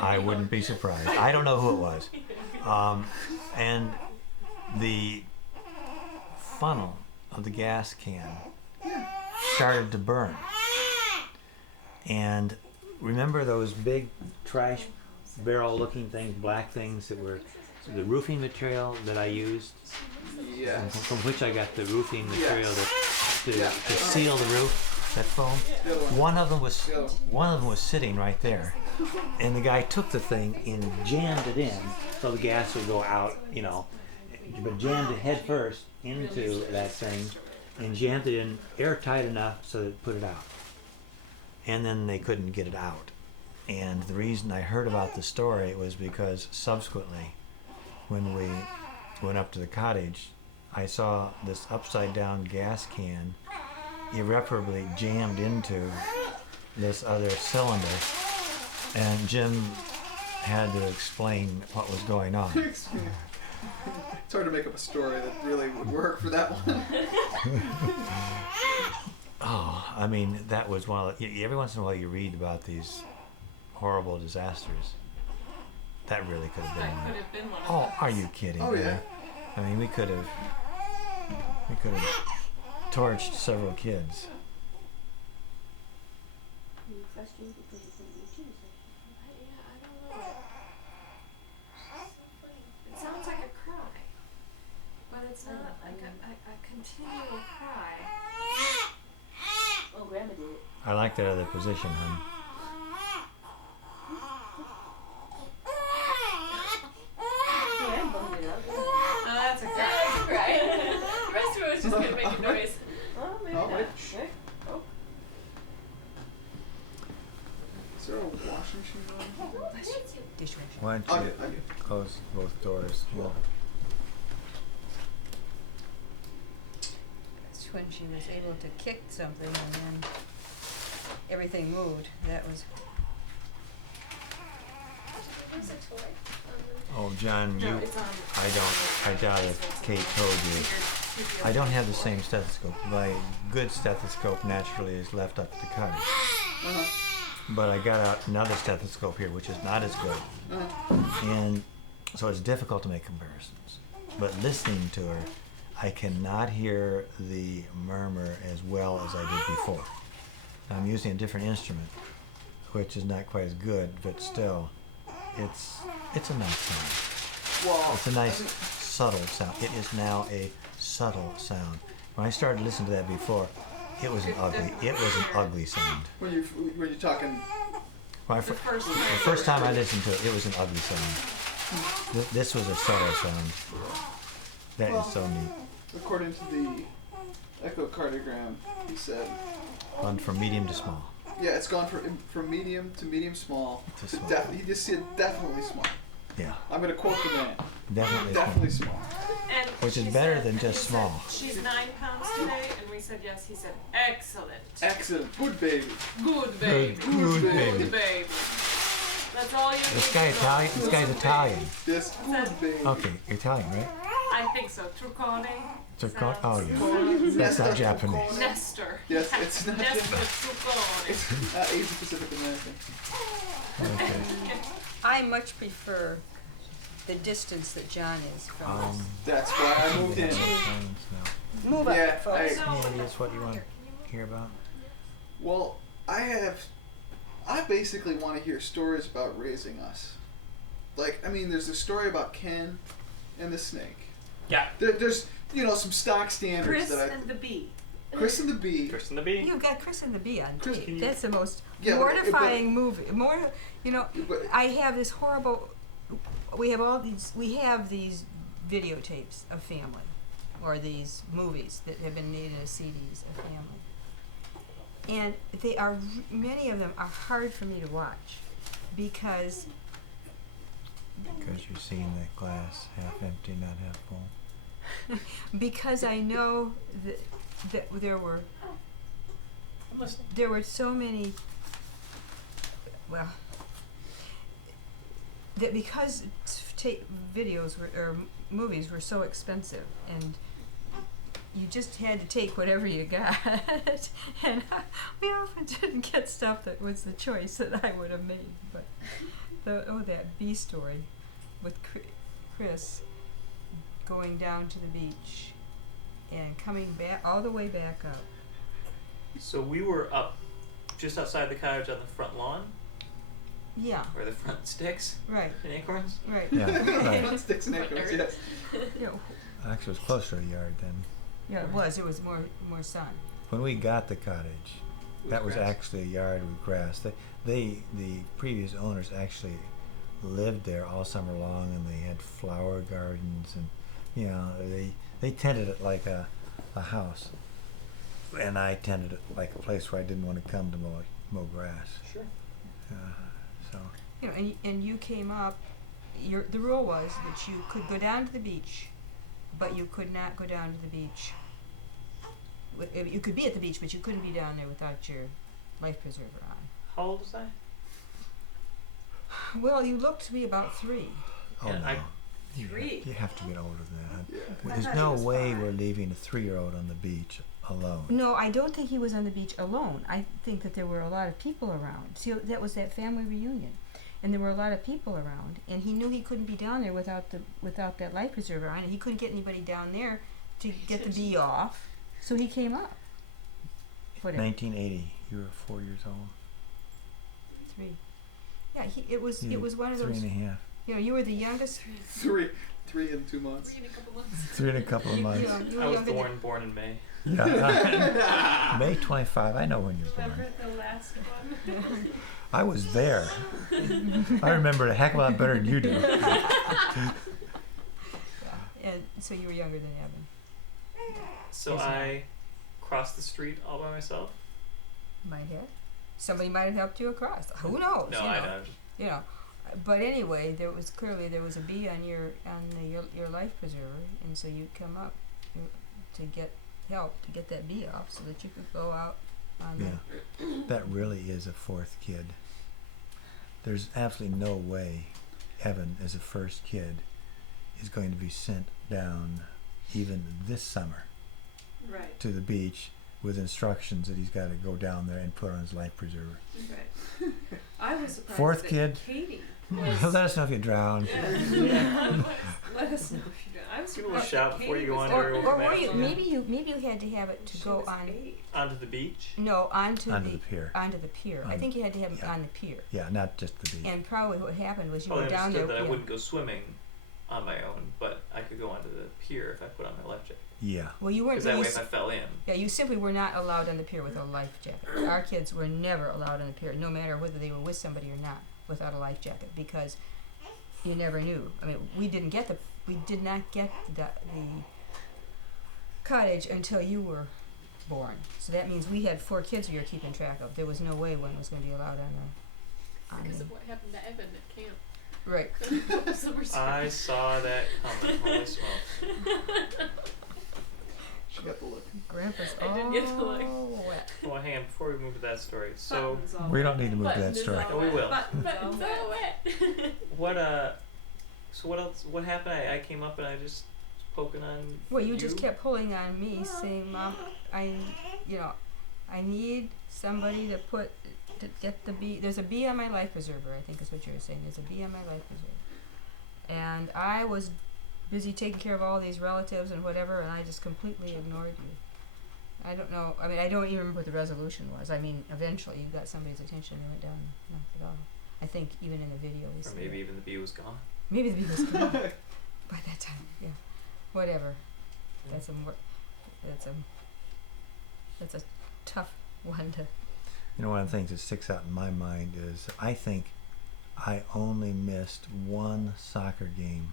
I wouldn't be surprised. I don't know who it was. And the funnel of the gas can started to burn. And remember those big trash barrel looking things, black things that were the roofing material that I used? Yes. From which I got the roofing material to Yeah. seal the roof, that foam. The other one. One of them was sitting right there, and the guy took the thing and jammed it in so the gas would go out, but jammed it head first into that thing and jammed it in airtight enough so that it put it out. And then they couldn't get it out. And the reason I heard about the story was because subsequently, when we went up to the cottage, I saw this upside down gas can irreparably jammed into this other cylinder, and Jim had to explain what was going on. It's hard to make up a story that really would work for that one. Oh, I mean, that was one of the, every once in a while you read about these horrible disasters. That really could have been That one. could have been one of Oh, those. are you kidding Oh, me? yeah. I mean, we could have torched several kids. Frustrated because you couldn't reach you. Yeah, I don't know. She's so funny. It sounds like a cry. But it's I don't not know, like I mean- a continual cry. Oh, Grandma did it. I like that other position, hon. Yeah, I bumped it up. Oh, that's a cry. Right. The rest of it was just gonna make a noise. Well, maybe Oh, not. wait. Right? Oh. Is there a washing machine on? Dishwasher. Why don't I'll you get it. close both doors? Well, That's when she was able to kick something and then everything moved. That was. There's a toy. oh, John, No, you. it's on. I doubt if Kate told you. I don't have the same stethoscope. My good stethoscope naturally is left up at the cottage. Uh-huh. But I got out another stethoscope here, which is not as good. Uh-huh. And so it's difficult to make comparisons. But listening to her, I cannot hear the murmur as well as I did before. I'm using a different instrument, which is not quite as good, but still, it's a nice sound. Well, It's a nice, subtle sound. It is now a subtle sound. When I started listening to that before, it was an ugly sound. when you're talking, When I The fir- first the time. first time I listened to it, it was an ugly sound. This was a subtle sound. That is so neat. according to the echocardiogram, he said, Gone from medium to small. yeah, it's gone from medium to medium small To to small. he just said definitely small. Yeah, I'm gonna quote the man. definitely Definitely small. small. And Which is she better said- than just he small. Said, she's 9 pounds today, and we said yes. He said excellent. Excellent. Good baby. Good baby. Good baby. Good baby. That's all you need This to guy know. Italian. This guy's Italian. Yes, good baby. Okay, Italian, right? I think so. Truccone. Turco- oh yeah. Corn, That's not Nestor, Japanese. corn. Nestor. Yes, it's not Nestor Japanese. Truccone. It's Asian Pacific American. Okay. I much prefer the distance that John is from us. That's why I moved in. Move up, yeah, folks. Any ideas what you want to hear about? Well, I basically want to hear stories about raising us. Like, I mean, there's a story about Ken and the snake. Yeah. There's, some stock standards Chris that and the bee. Chris and the Bee. Chris and the Bee. You've got Chris and the Bee on Chris, tape. can you- That's the most Yeah, but- mortifying movie. But- I have this horrible. We have these videotapes of family, or these movies that have been made into CDs of family, and many of them are hard for me to watch because Because you're seeing the glass half empty, not half full. because I know that there were so many. Well, that because videos or movies were so expensive, and you just had to take whatever you got, and we often didn't get stuff that was the choice that I would have made. But that bee story with Chris going down to the beach and coming back all the way back up. So we were up just outside the cottage on the front lawn, Yeah, or the front sticks right, and acorns. right. Yeah, right. Sticks and acorns, yes. You know, Actually, it was closer to a yard then. yeah, it was. It was more sun. When we got the cottage, that was grass. actually a yard with grass. The previous owners actually lived there all summer long, and they had flower gardens, and they tended it like a house. And I tended it like a place where I didn't want to come to mow grass. Sure. So You know, and you came up. The rule was that you could go down to the beach, but you could not go down to the beach. You could be at the beach, but you couldn't be down there without your life preserver on. How old was I? Well, you looked to be about 3. oh And no, I- you 3? you have to get older than that. Yeah. There's thought he no was way 5. we're leaving a 3-year-old on the beach alone. No, I don't think he was on the beach alone. I think that there were a lot of people around. See, that was that family reunion, and there were a lot of people around, and he knew he couldn't be down there without that life preserver on, and he couldn't get anybody down there to get the bee off, so he came up. Whatever. 1980. You were 4 years old. 3. Yeah, it was You one of three those. and a half. You were the youngest. 3 and 2 months. 3 in a couple months. 3 and a couple of months. You I were was younger than, born in May. Yeah. May 25. I know when you're born. Remember the last one? I was there. I remember it a heck of a lot better than you do. and so you were younger than Evan. So Yes, I crossed the street all by myself. Might have. Somebody might have helped you across. Who knows? No, you I know. don't. You know. But anyway, there was a bee on your life preserver, and so you come up to get help to get that bee off, so that you could go out on Yeah. That really is a 4th kid. There's absolutely no way Evan, as a first kid, is going to be sent down even this summer Right. to the beach with instructions that he's got to go down there and put on his life preserver. Right. I was surprised 4th that kid. Katie Let us know if you drown. Yeah. Let us know if you do. I was Give a little surprised shout that before Katie you go was on there. your or were you, command. maybe you had to have it to She go was on 8. Onto the beach. no onto Onto the the pier. onto the pier. I On- think you had to have it yeah. on the pier. Yeah, not just the beach. And probably what happened was you Well, I were down there. understood that I yeah. wouldn't go swimming on my own, but I could go onto the pier if I put on my life jacket. Yeah. Well, you weren't. Because that you way, s- if I fell in, Yeah, you simply were not allowed on the pier with a life jacket. Our kids were never allowed on the pier, no matter whether they were with somebody or not, without a life jacket, because you never knew. I mean, we did not get the cottage until you were born. So that means we had 4 kids we were keeping track of. There was no way one was going to be allowed on Because the. of what happened to Evan at camp. Right. Summer I saw that coming. Holy smokes! She got the look. Grandpa's I didn't get to, like- all wet. Well, hang on, before we move to that story. So, Buttons all We wet. don't need to move to that Buttons story. all No, we wet. will. Buttons all Buttons wet. all wet. what so what else? What happened? I came up and I just was poking on. Well, you just kept pulling on me, saying, "Mom, I need somebody to get the bee. There's a bee on my life preserver. I think is what you were saying. There's a bee on my life preserver." And I was busy taking care of all these relatives and whatever, and I just completely ignored you. I don't know. I mean, I don't even remember what the resolution was. I mean, eventually you got somebody's attention and they went down and knocked it off. I think even in the video we Or see maybe it. even the bee was gone. Maybe the bee was gone by that time. Yeah, whatever. That's a tough one to. You know, one of the things that sticks out in my mind is I think I only missed one soccer game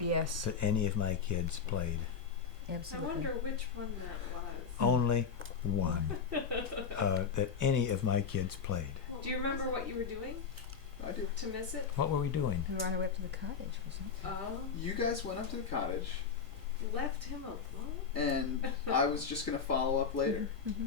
Yes, that any of my kids played. I absolutely. wonder which one that was. Only one that any of my kids played. Do you remember what you were doing I do. to miss it? What were we doing? We were on our way up to the cottage, wasn't it? Oh, You guys went up to the cottage, left him alone. and I was just gonna follow up later. Mm-hmm.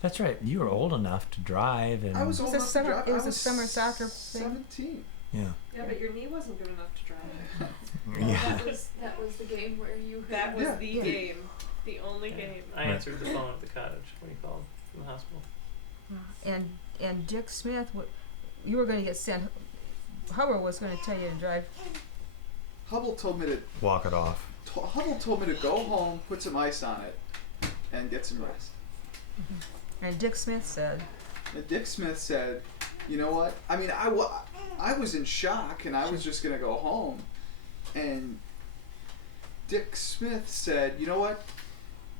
That's right. You were old enough to drive, and I was It was old a enough summer- to drive. it I was a summer soccer thing. 17. yeah, Yeah, but your knee wasn't good enough to drive. yeah. That was the game where you. That was Yeah. the Yeah. game, the only Yeah. game. I answered the phone at the cottage when you called from the hospital. And Dick Smith, you were going to get sent. Hubbard was going to tell you to drive. Hubble told me to. Walk it off. Hubble told me to go home, put some ice on it, and get some rest. And Dick Smith said, And Dick Smith said, "You know what? I mean, I was in shock, and I was just gonna go home." And Dick Smith said, "You know what?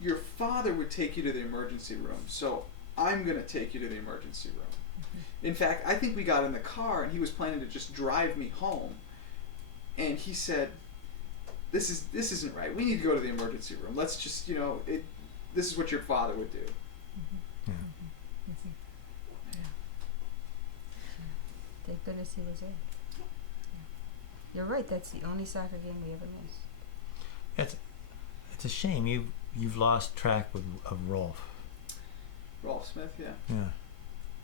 Your father would take you to the emergency room, so I'm gonna take you to the emergency room." In fact, I think we got in the car, and he was planning to just drive me home. And he said, "This isn't right. We need to go to the emergency room. Let's just, this is what your father would do." "Thank goodness he was there." Yeah. You're right. That's the only soccer game we ever missed. It's a shame you've lost track of Rolf. Rolf Smith, yeah. Yeah.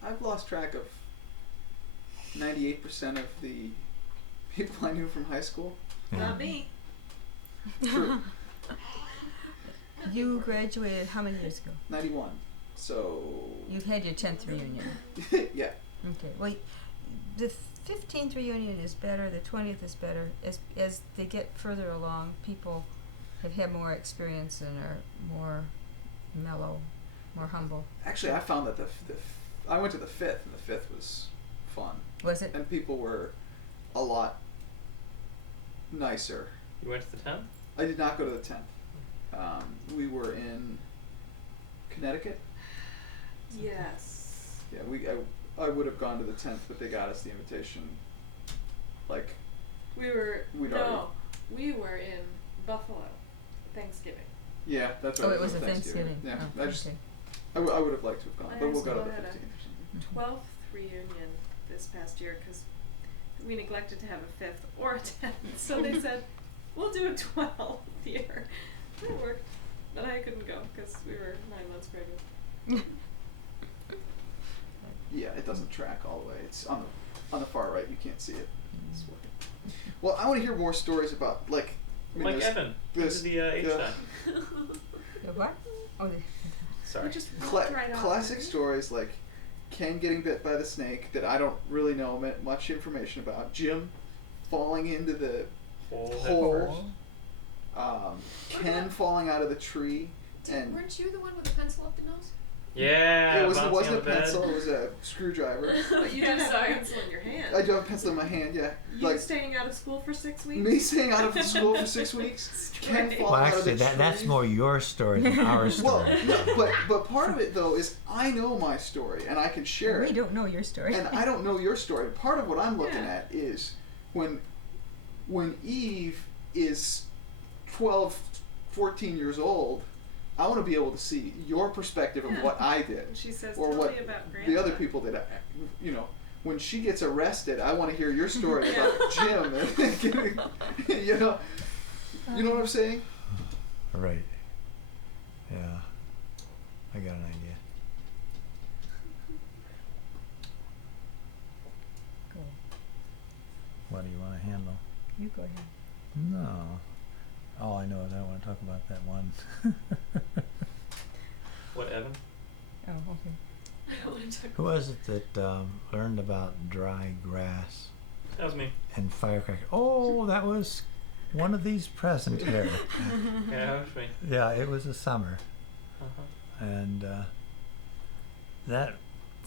I've lost track of 98% of the people I knew from high school. Yeah. Not me. True. You graduated how many years ago? 91. So, You've had your 10th reunion. yeah. Okay. Well, the 15th reunion is better. The 20th is better. As they get further along, people have had more experience and are more mellow, more humble. Actually, I found that I went to the 5th, and the 5th was fun. Was it? And people were a lot nicer. You went to the 10th? I did not go to the 10th. We were in Connecticut. Yes. Yeah, I would have gone to the 10th, but they got us the invitation. Like, We were We'd we were in Buffalo, Thanksgiving. yeah, that's Oh, right. it was a Thanksgiving. Yeah, Oh, I just okay. I would have liked to have gone, I but we'll go to also the had a 15th or something. 12th reunion this past year because we neglected to have a 5th or a 10th, so they said we'll do a 12th year. That worked, but I couldn't go because we were 9 months pregnant. Yeah, it doesn't track all the way. It's on the far right. You can't see it. It's working. Well, I want to hear more stories about like. I mean, Like there's- Evan. there's- To the H yeah. time. The what? Oh, Sorry. We just walked right off. classic stories like Ken getting bit by the snake that I don't really know much information about. Jim falling into the hole. Ken falling out of the tree. And Weren't you the one with the pencil up the nose? Yeah. it bouncing wasn't on a the bed. pencil. It was a screwdriver. But you did have a pencil in your hand. I do have a pencil in my hand. Yeah, You like staying out of school for 6 weeks? me staying out of school for 6 weeks. Ken Straight. falling Well, out of the actually, that's tree. more your story than our Well, story. no, but part of it though is I know my story and I can share we it, don't know your story. and I don't know your story. Part of what I'm looking Yeah. at is when Eve is 12, 14 years old, I want to be able to see your perspective of Yeah. what I did, And she says, or tell what me about the other Grandpa. people did. You know, when she gets arrested, I want to hear your story about Jim. And you know what I'm saying? Right. Yeah. I got an idea. Go. What do you want to handle? You go ahead. No. All I know is I want to talk about that one. What, Evan? Oh, okay. I don't want to talk Who was it that learned about dry grass That was me. and firecracker? Oh, that was one of these present here. Yeah, that was me. Yeah, it was a summer. Uh-huh. And that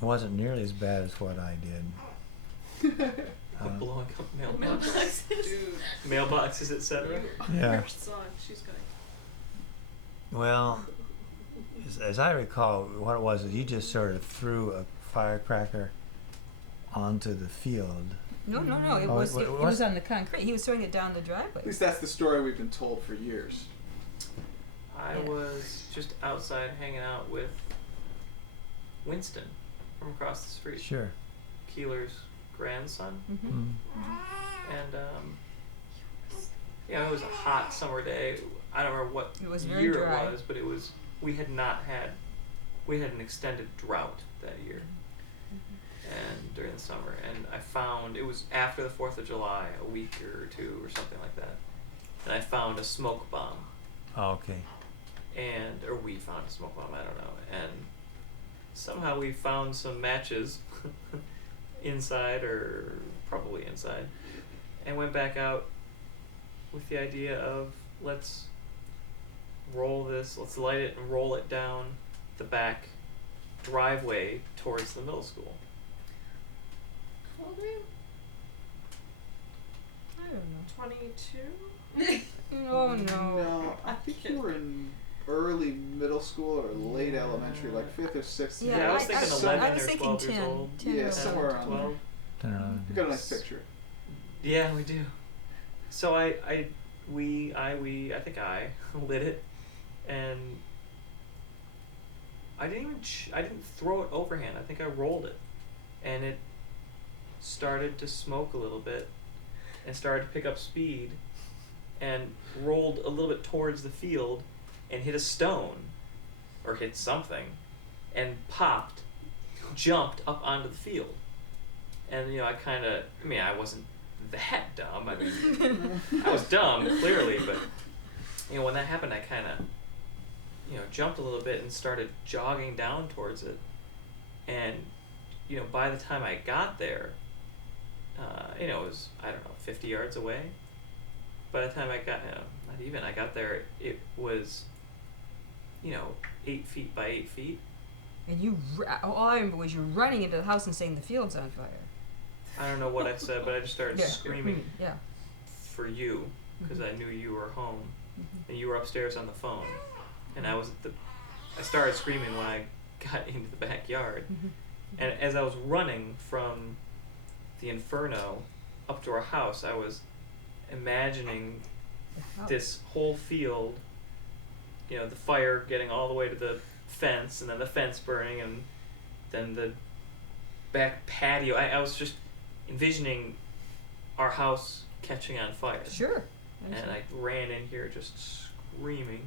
wasn't nearly as bad as what I did. What, blowing up Mailboxes. Dude, mailboxes, etc. Yeah. first song, she's going. Well, as I recall, what it was is you just sort of threw a firecracker onto the field. No. It Oh, was it it was- was on the concrete. He was throwing it down the driveway. At least that's the story we've been told for years. I Yeah. was just outside hanging out with Winston from across the street. Sure. Keeler's grandson. Mm-hmm. And yeah, it was a hot summer day. I don't remember what It was very year dry. it was, but it was. We had an extended drought that year, and during the summer. And I found it was after the 4th of July, a week or two or something like that. And I found a smoke bomb, Oh, okay. or we found a smoke bomb. I don't know. And somehow we found some matches inside, or probably inside, and went back out with the idea of let's light it and roll it down the back driveway towards the middle school. How old are you? I don't know. 22? Oh no. No, I think you were in early middle school or late elementary, like 5th or 6th. Yeah, I was thinking 11 I was or thinking 12 years 10, old. 10 Yeah, or somewhere 11. around 12. 10 or 11. You got a nice picture. Yeah, we do. So I think I lit it, and I didn't throw it overhand. I think I rolled it, and it started to smoke a little bit, and started to pick up speed, and rolled a little bit towards the field, and hit a stone, or hit something, and popped, jumped up onto the field, and I wasn't that dumb. I mean, I was dumb, clearly, but, when that happened, I kind of, jumped a little bit and started jogging down towards it. And, by the time I got there, it was, 50 yards away. By the time I got, not even, I got there, it was, 8 feet by 8 feet. And all I remember was you running into the house and saying the field's on fire. I don't know what I said, but I just started Yeah. screaming. Yeah. for you because I knew you were home, and you were upstairs on the phone, and I started screaming when I got into the backyard, and as I was running from the inferno up to our house, I was imagining this whole field, you know, the fire getting all the way to the fence, and then the fence burning, and then the back patio. I was just envisioning our house catching on fire. Sure. And I ran in here just screaming.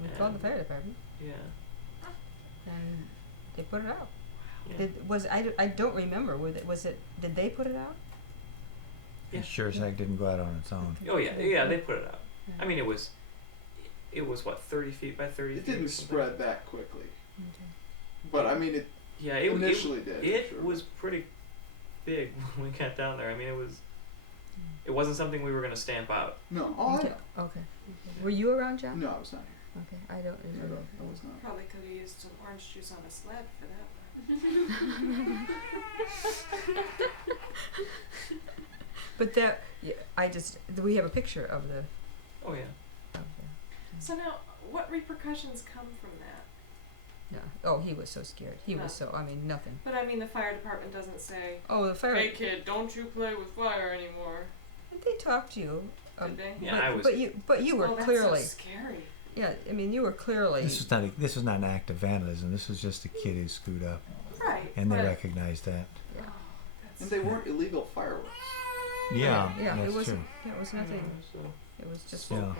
We called the fire department, Yeah. and they put it out. Yeah. I don't remember. Did they put it out? Yeah. It sure as heck didn't go out on its own. Oh yeah, they put it out. I mean, it was what, 30 feet by 30 It feet? didn't or something? spread that quickly, Okay. but I mean, it Yeah, it initially did. It sure. was pretty big when we got down there. I mean, it wasn't something we were gonna stamp out. No, oh, Okay. Okay. Were you around, John? no, I was not here. Okay, I don't remember. I was not. Probably could have used some orange juice on a sled for that one. But we have a picture of the. Oh yeah. So now, what repercussions come from that? No. Oh, he was so scared. He was so. I mean, nothing. But I mean, the fire department doesn't say, Oh, the fire. "Hey kid, don't you play with fire anymore." They talked to you. Did they? Yeah, I was. But you were Oh, that's clearly. so scary. Yeah, I mean, you were clearly. This was not an act of vandalism. This was just a kid who screwed up, Right. and they but, recognized that. oh, And that's they weren't illegal fireworks. Yeah, Yeah, that's it was. true. Yeah, it was nothing. So, It was just. Yeah.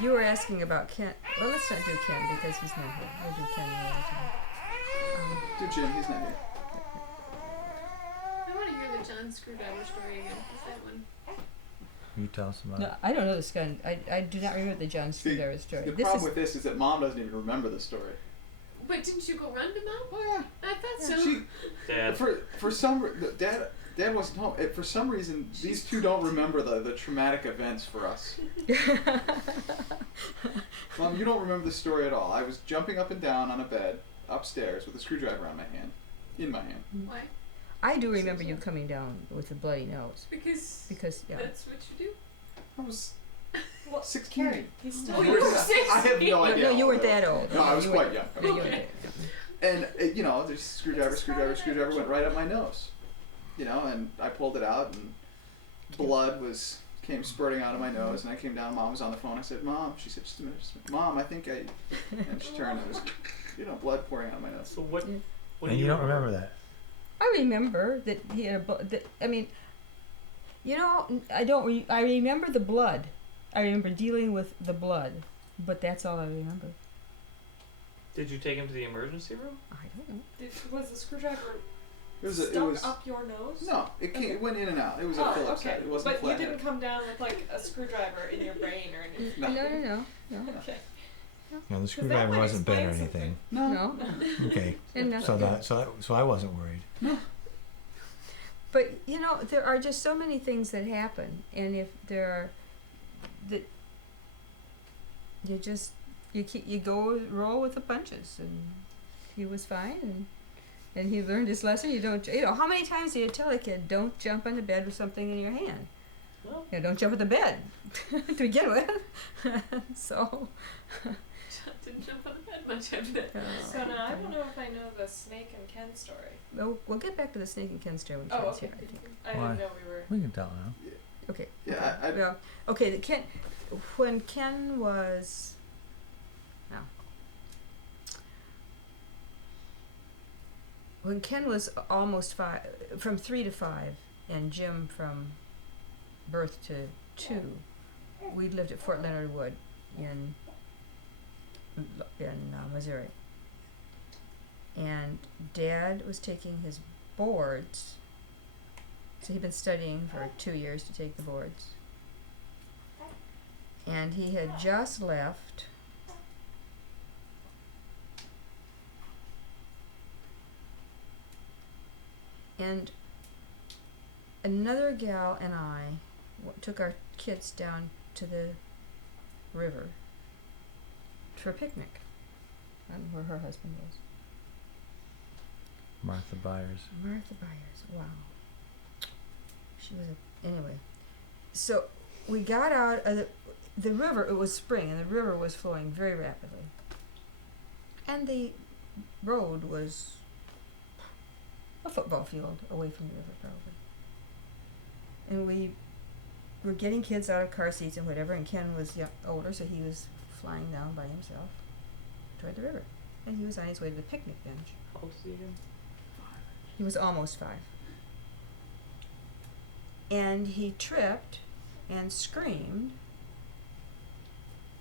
You were asking about Ken. Well, let's not do Ken because he's not here. We'll do Ken another time. Dude, Jim, he's not here. I want to hear the John screwdriver story again. What's that one? You tell us about No, it. I don't know this guy. I do not remember the John See, Screwdriver story. The This problem is with this is that Mom doesn't even remember the story. But didn't you go run to Mom? Oh I thought yeah. so. She Dad. for some Dad wasn't home. For some reason, these two don't remember the traumatic events for us. Mom, you don't remember the story at all. I was jumping up and down on a bed upstairs with a screwdriver in my hand. Why? I do remember you coming down with a bloody nose Because yeah. that's what you do. I was Well, 16. Carrie, he's still. Oh, you were I have no No, idea. no, you how weren't old that old. No, I was you quite were, young. No, you weren't Okay. that. And you know, the screwdriver went right up my nose. You know, and I pulled it out, and blood came spurting out of my nose, and I came down. Mom was on the phone. I said, "Mom," she said, "Just a minute, Mom, I think I." And she turned, and there was, blood pouring out of my nose. So what? Yeah. What And do you don't remember that. I remember that he had I mean, I don't. I remember the blood. I remember dealing with the blood, but that's all I remember. Did you take him to the emergency room? I don't know. Was the screwdriver It stuck was up your nose? no, it went in and out. It was a Oh, Phillips okay. head. It wasn't But you flathead. didn't come down with like a screwdriver in your brain or anything. No. No. Okay. No, the screwdriver might wasn't bent or explain anything. No. Okay. And So I wasn't worried. But there are just so many things that happen, and if there are, that you go roll with the punches, and he was fine, and he learned his lesson. You don't, how many times do you tell a kid, don't jump on the bed with something in your hand? Well, Don't jump at the bed to begin with. So. Didn't jump on the bed much after that. So now I don't know if I know the Snake and Ken story. We'll get back to the Snake and Ken story when Oh, Ken's okay. here, I think. I Why? didn't know we were. We can tell now. Okay. Yeah, okay. Well, okay. When Ken was, when Ken was almost 5, from 3 to 5, and Jim from birth to 2, we lived at Fort Leonard Wood in Missouri. And Dad was taking his boards. So he'd been studying for 2 years to take the boards. And he had just left. And another gal and I took our kids down to the river for a picnic, where her husband was. Martha Byers. Martha Byers. Wow. She was anyway. So we got out of the river. It was spring, and the river was flowing very rapidly. And the road was a football field away from the river, probably. And we were getting kids out of car seats and whatever, and Ken was older, so he was flying down by himself toward the river. And he was on his way to the picnic bench. How old is he again? He was almost 5. And he tripped and screamed,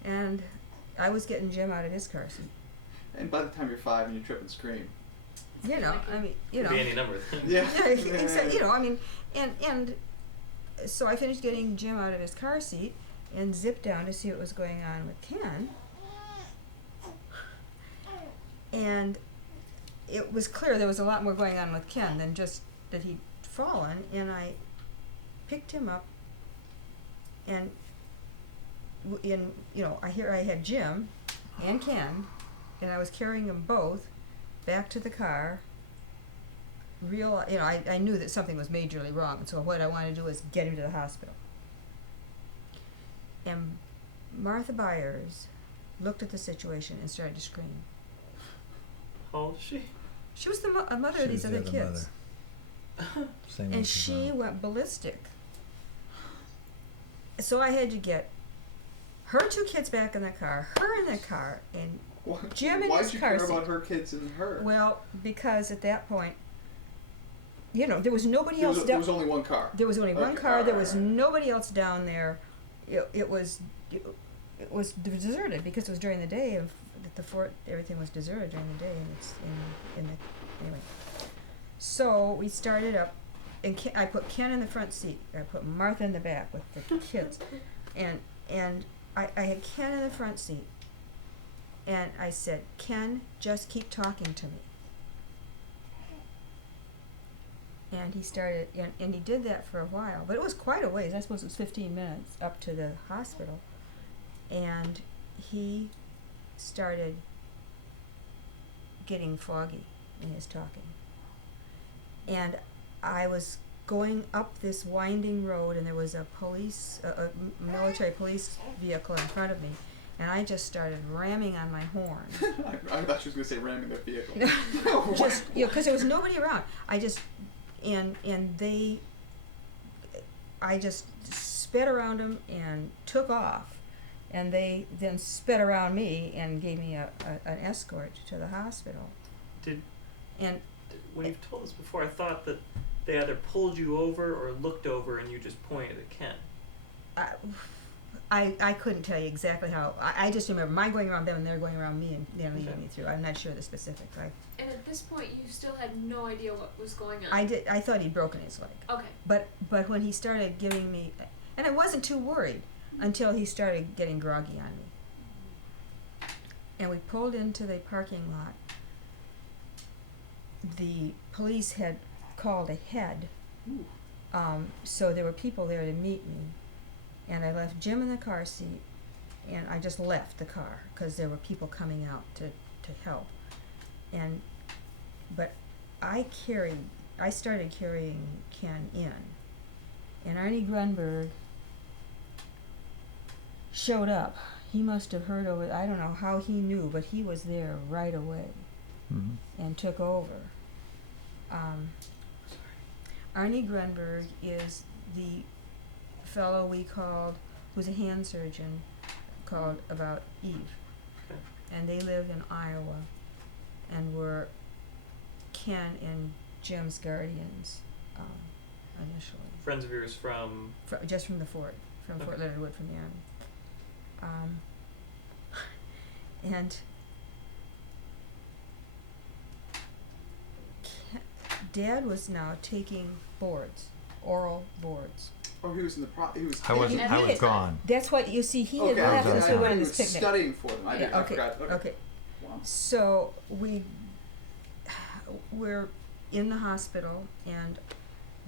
and I was getting Jim out of his car seat. And by the time you're 5 and you trip and scream. You know, I mean, you know. Could be any number of things. Yeah. Yeah, exactly. You know, I mean, and so I finished getting Jim out of his car seat and zipped down to see what was going on with Ken. And it was clear there was a lot more going on with Ken than just that he'd fallen, and I picked him up, and I had Jim and Ken, and I was carrying them both back to the car. I knew that something was majorly wrong, and so what I wanted to do was get him to the hospital. And Martha Byers looked at the situation and started to scream. How old is she? She was the mother She of these was the other other kids. Same And age as she mine. went ballistic. So I had to get her 2 kids back in the car, her in the car, and Jim in Why'd his you car care seat. about her kids and her? Well, because at that point, there was nobody there else was, down. there was only one car. There was only one Okay, car. There was alright. nobody else down there. It was deserted because it was during the day of the fort. Everything was deserted during the day, and it's in the anyway. So we started up, and I put Ken in the front seat. I put Martha in the back with the kids, and I had Ken in the front seat, and I said, "Ken, just keep talking to me." And he started, and he did that for a while, but it was quite a ways. I suppose it was 15 minutes up to the hospital, and he started getting foggy in his talking. And I was going up this winding road, and there was a military police vehicle in front of me, and I just started ramming on my horn. I thought she was going to say ramming their vehicle. Just, because there was nobody around. I just sped around them and took off, and they then sped around me and gave me an escort to the hospital. When you've told us before, I thought that they either pulled you over or looked over and you just pointed at Ken. I couldn't tell you exactly how. I just remember my going around them and they're going around me and they're leading me through. I'm not sure the specifics. And at this point, you still had no idea what was going on. I thought he'd broken his leg. Okay. But when he started giving me, and I wasn't too worried until he started getting groggy on me. And we pulled into the parking lot. The police had called ahead, so there were people there to meet me. And I left Jim in the car seat, and I just left the car because there were people coming out to help. But I started carrying Ken in, and Arnie Grunberg showed up. He must have heard over. I don't know how he knew, but he was there right away and took over. Arnie Grunberg is the fellow we called, who's a hand surgeon, called about Eve. Okay. And they lived in Iowa and were Ken and Jim's guardians initially. Friends of yours from? Just from the fort, from Fort Leonard Wood, from the Army. And Dad was now taking boards, oral boards. Oh, he was in the he was. I was gone. That's what you see. He had Okay, left I as we went on he this was picnic. studying for them. I Yeah, forgot. Okay. Wow. So we're in the hospital, and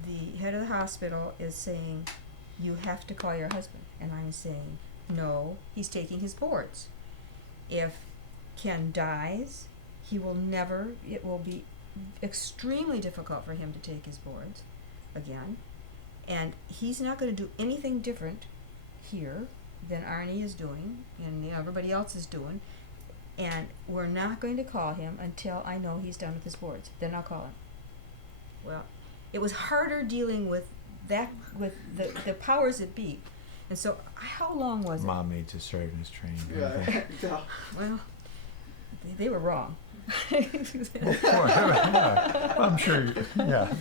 the head of the hospital is saying, "You have to call your husband," and I'm saying, "No, he's taking his boards. If Ken dies, he will never. It will be extremely difficult for him to take his boards again, and he's not going to do anything different here than Arnie is doing and everybody else is doing, and we're not going to call him until I know he's done with his boards. Then I'll call him. Well, it was harder dealing with that, with the powers that be. And so, how long was it? Mom needs a surgeon's training. Yeah. Well, they were wrong. Yeah, I'm sure. Yeah.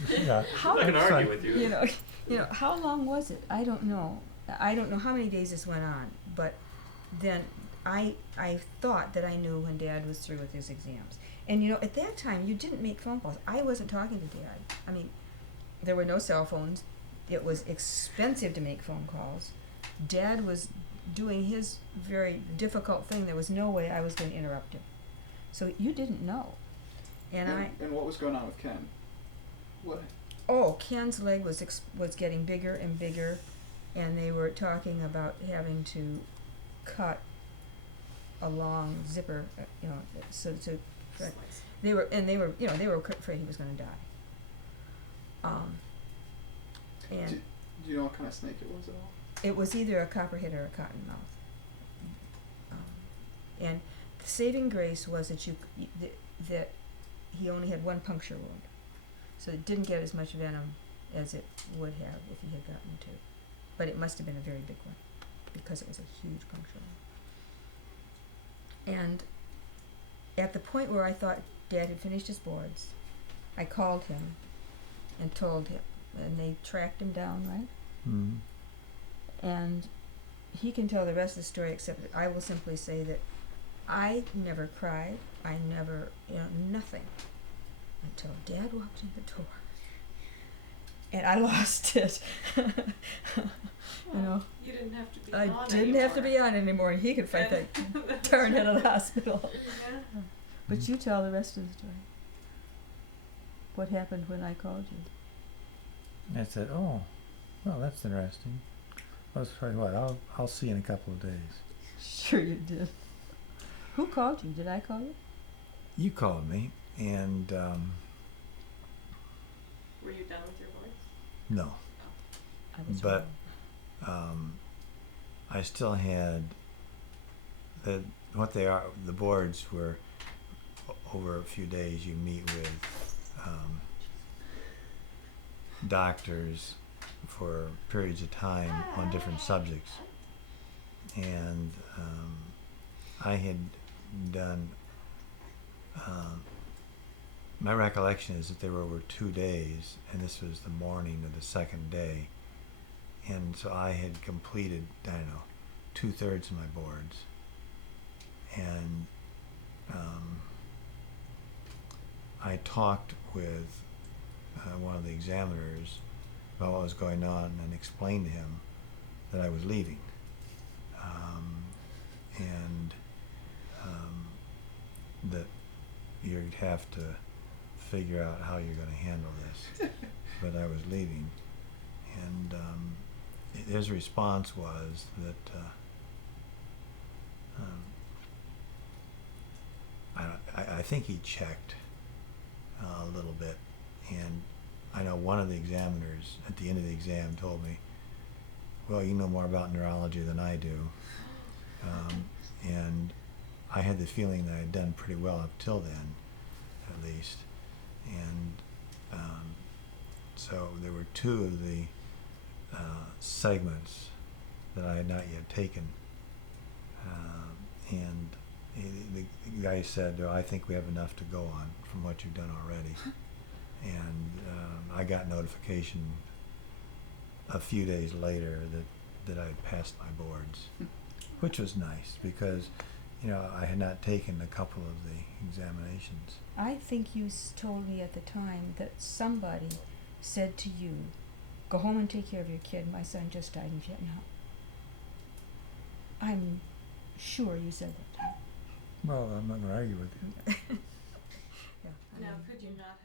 How I can did- argue with you. You know, how long was it? I don't know. I don't know how many days this went on, but then I thought that I knew when Dad was through with his exams. And at that time, you didn't make phone calls. I wasn't talking to Dad. I mean, there were no cell phones. It was expensive to make phone calls. Dad was doing his very difficult thing. There was no way I was going to interrupt him. So you didn't know. And what was going on with Ken? What? Oh, Ken's leg was getting bigger and bigger, and they were talking about having to cut a long zipper, they were afraid he was going to die. And Do you know what kind of snake it was at all? it was either a copperhead or a cottonmouth. And the saving grace was that that he only had one puncture wound, so it didn't get as much venom as it would have if he had gotten two. But it must have been a very big one because it was a huge puncture wound. And at the point where I thought Dad had finished his boards, I called him and told him, and they tracked him down, right? Mm. And he can tell the rest of the story, except that I will simply say that I never cried. I never, nothing until Dad walked in the door. And I lost it. You didn't have to be I on didn't have to be on anymore, and he could fight that darn head of the hospital. Yeah. But you tell the rest of the story. What happened when I called you? I said, "Oh, well, that's interesting. Well, that's probably what I'll see you in a couple of days." Sure you did. Who called you? Did I call you? You called me, and Were you done with your voice? no, I was But- wrong. I still had the boards were over a few days. You meet with doctors for periods of time on different subjects, and I had done. My recollection is that they were over 2 days, and this was the morning of the second day, and so I had completed, 2/3 of my boards, and I talked with one of the examiners about what was going on and explained to him that I was leaving, and that you'd have to figure out how you're going to handle this, but I was leaving, and his response was that I think he checked a little bit, and I know one of the examiners at the end of the exam told me, "Well, you know more about neurology than I do," and I had the feeling that I had done pretty well up till then, at least, and so there were two of the segments that I had not yet taken, and the guy said, "I think we have enough to go on from what you've done already," and I got notification a few days later that I had passed my boards, which was nice because I had not taken a couple of the examinations. I think you told me at the time that somebody said to you, "Go home and take care of your kid. My son just died in Vietnam." I'm sure you said that to me. Well, I'm not going to argue with you. Yeah. Now, could you not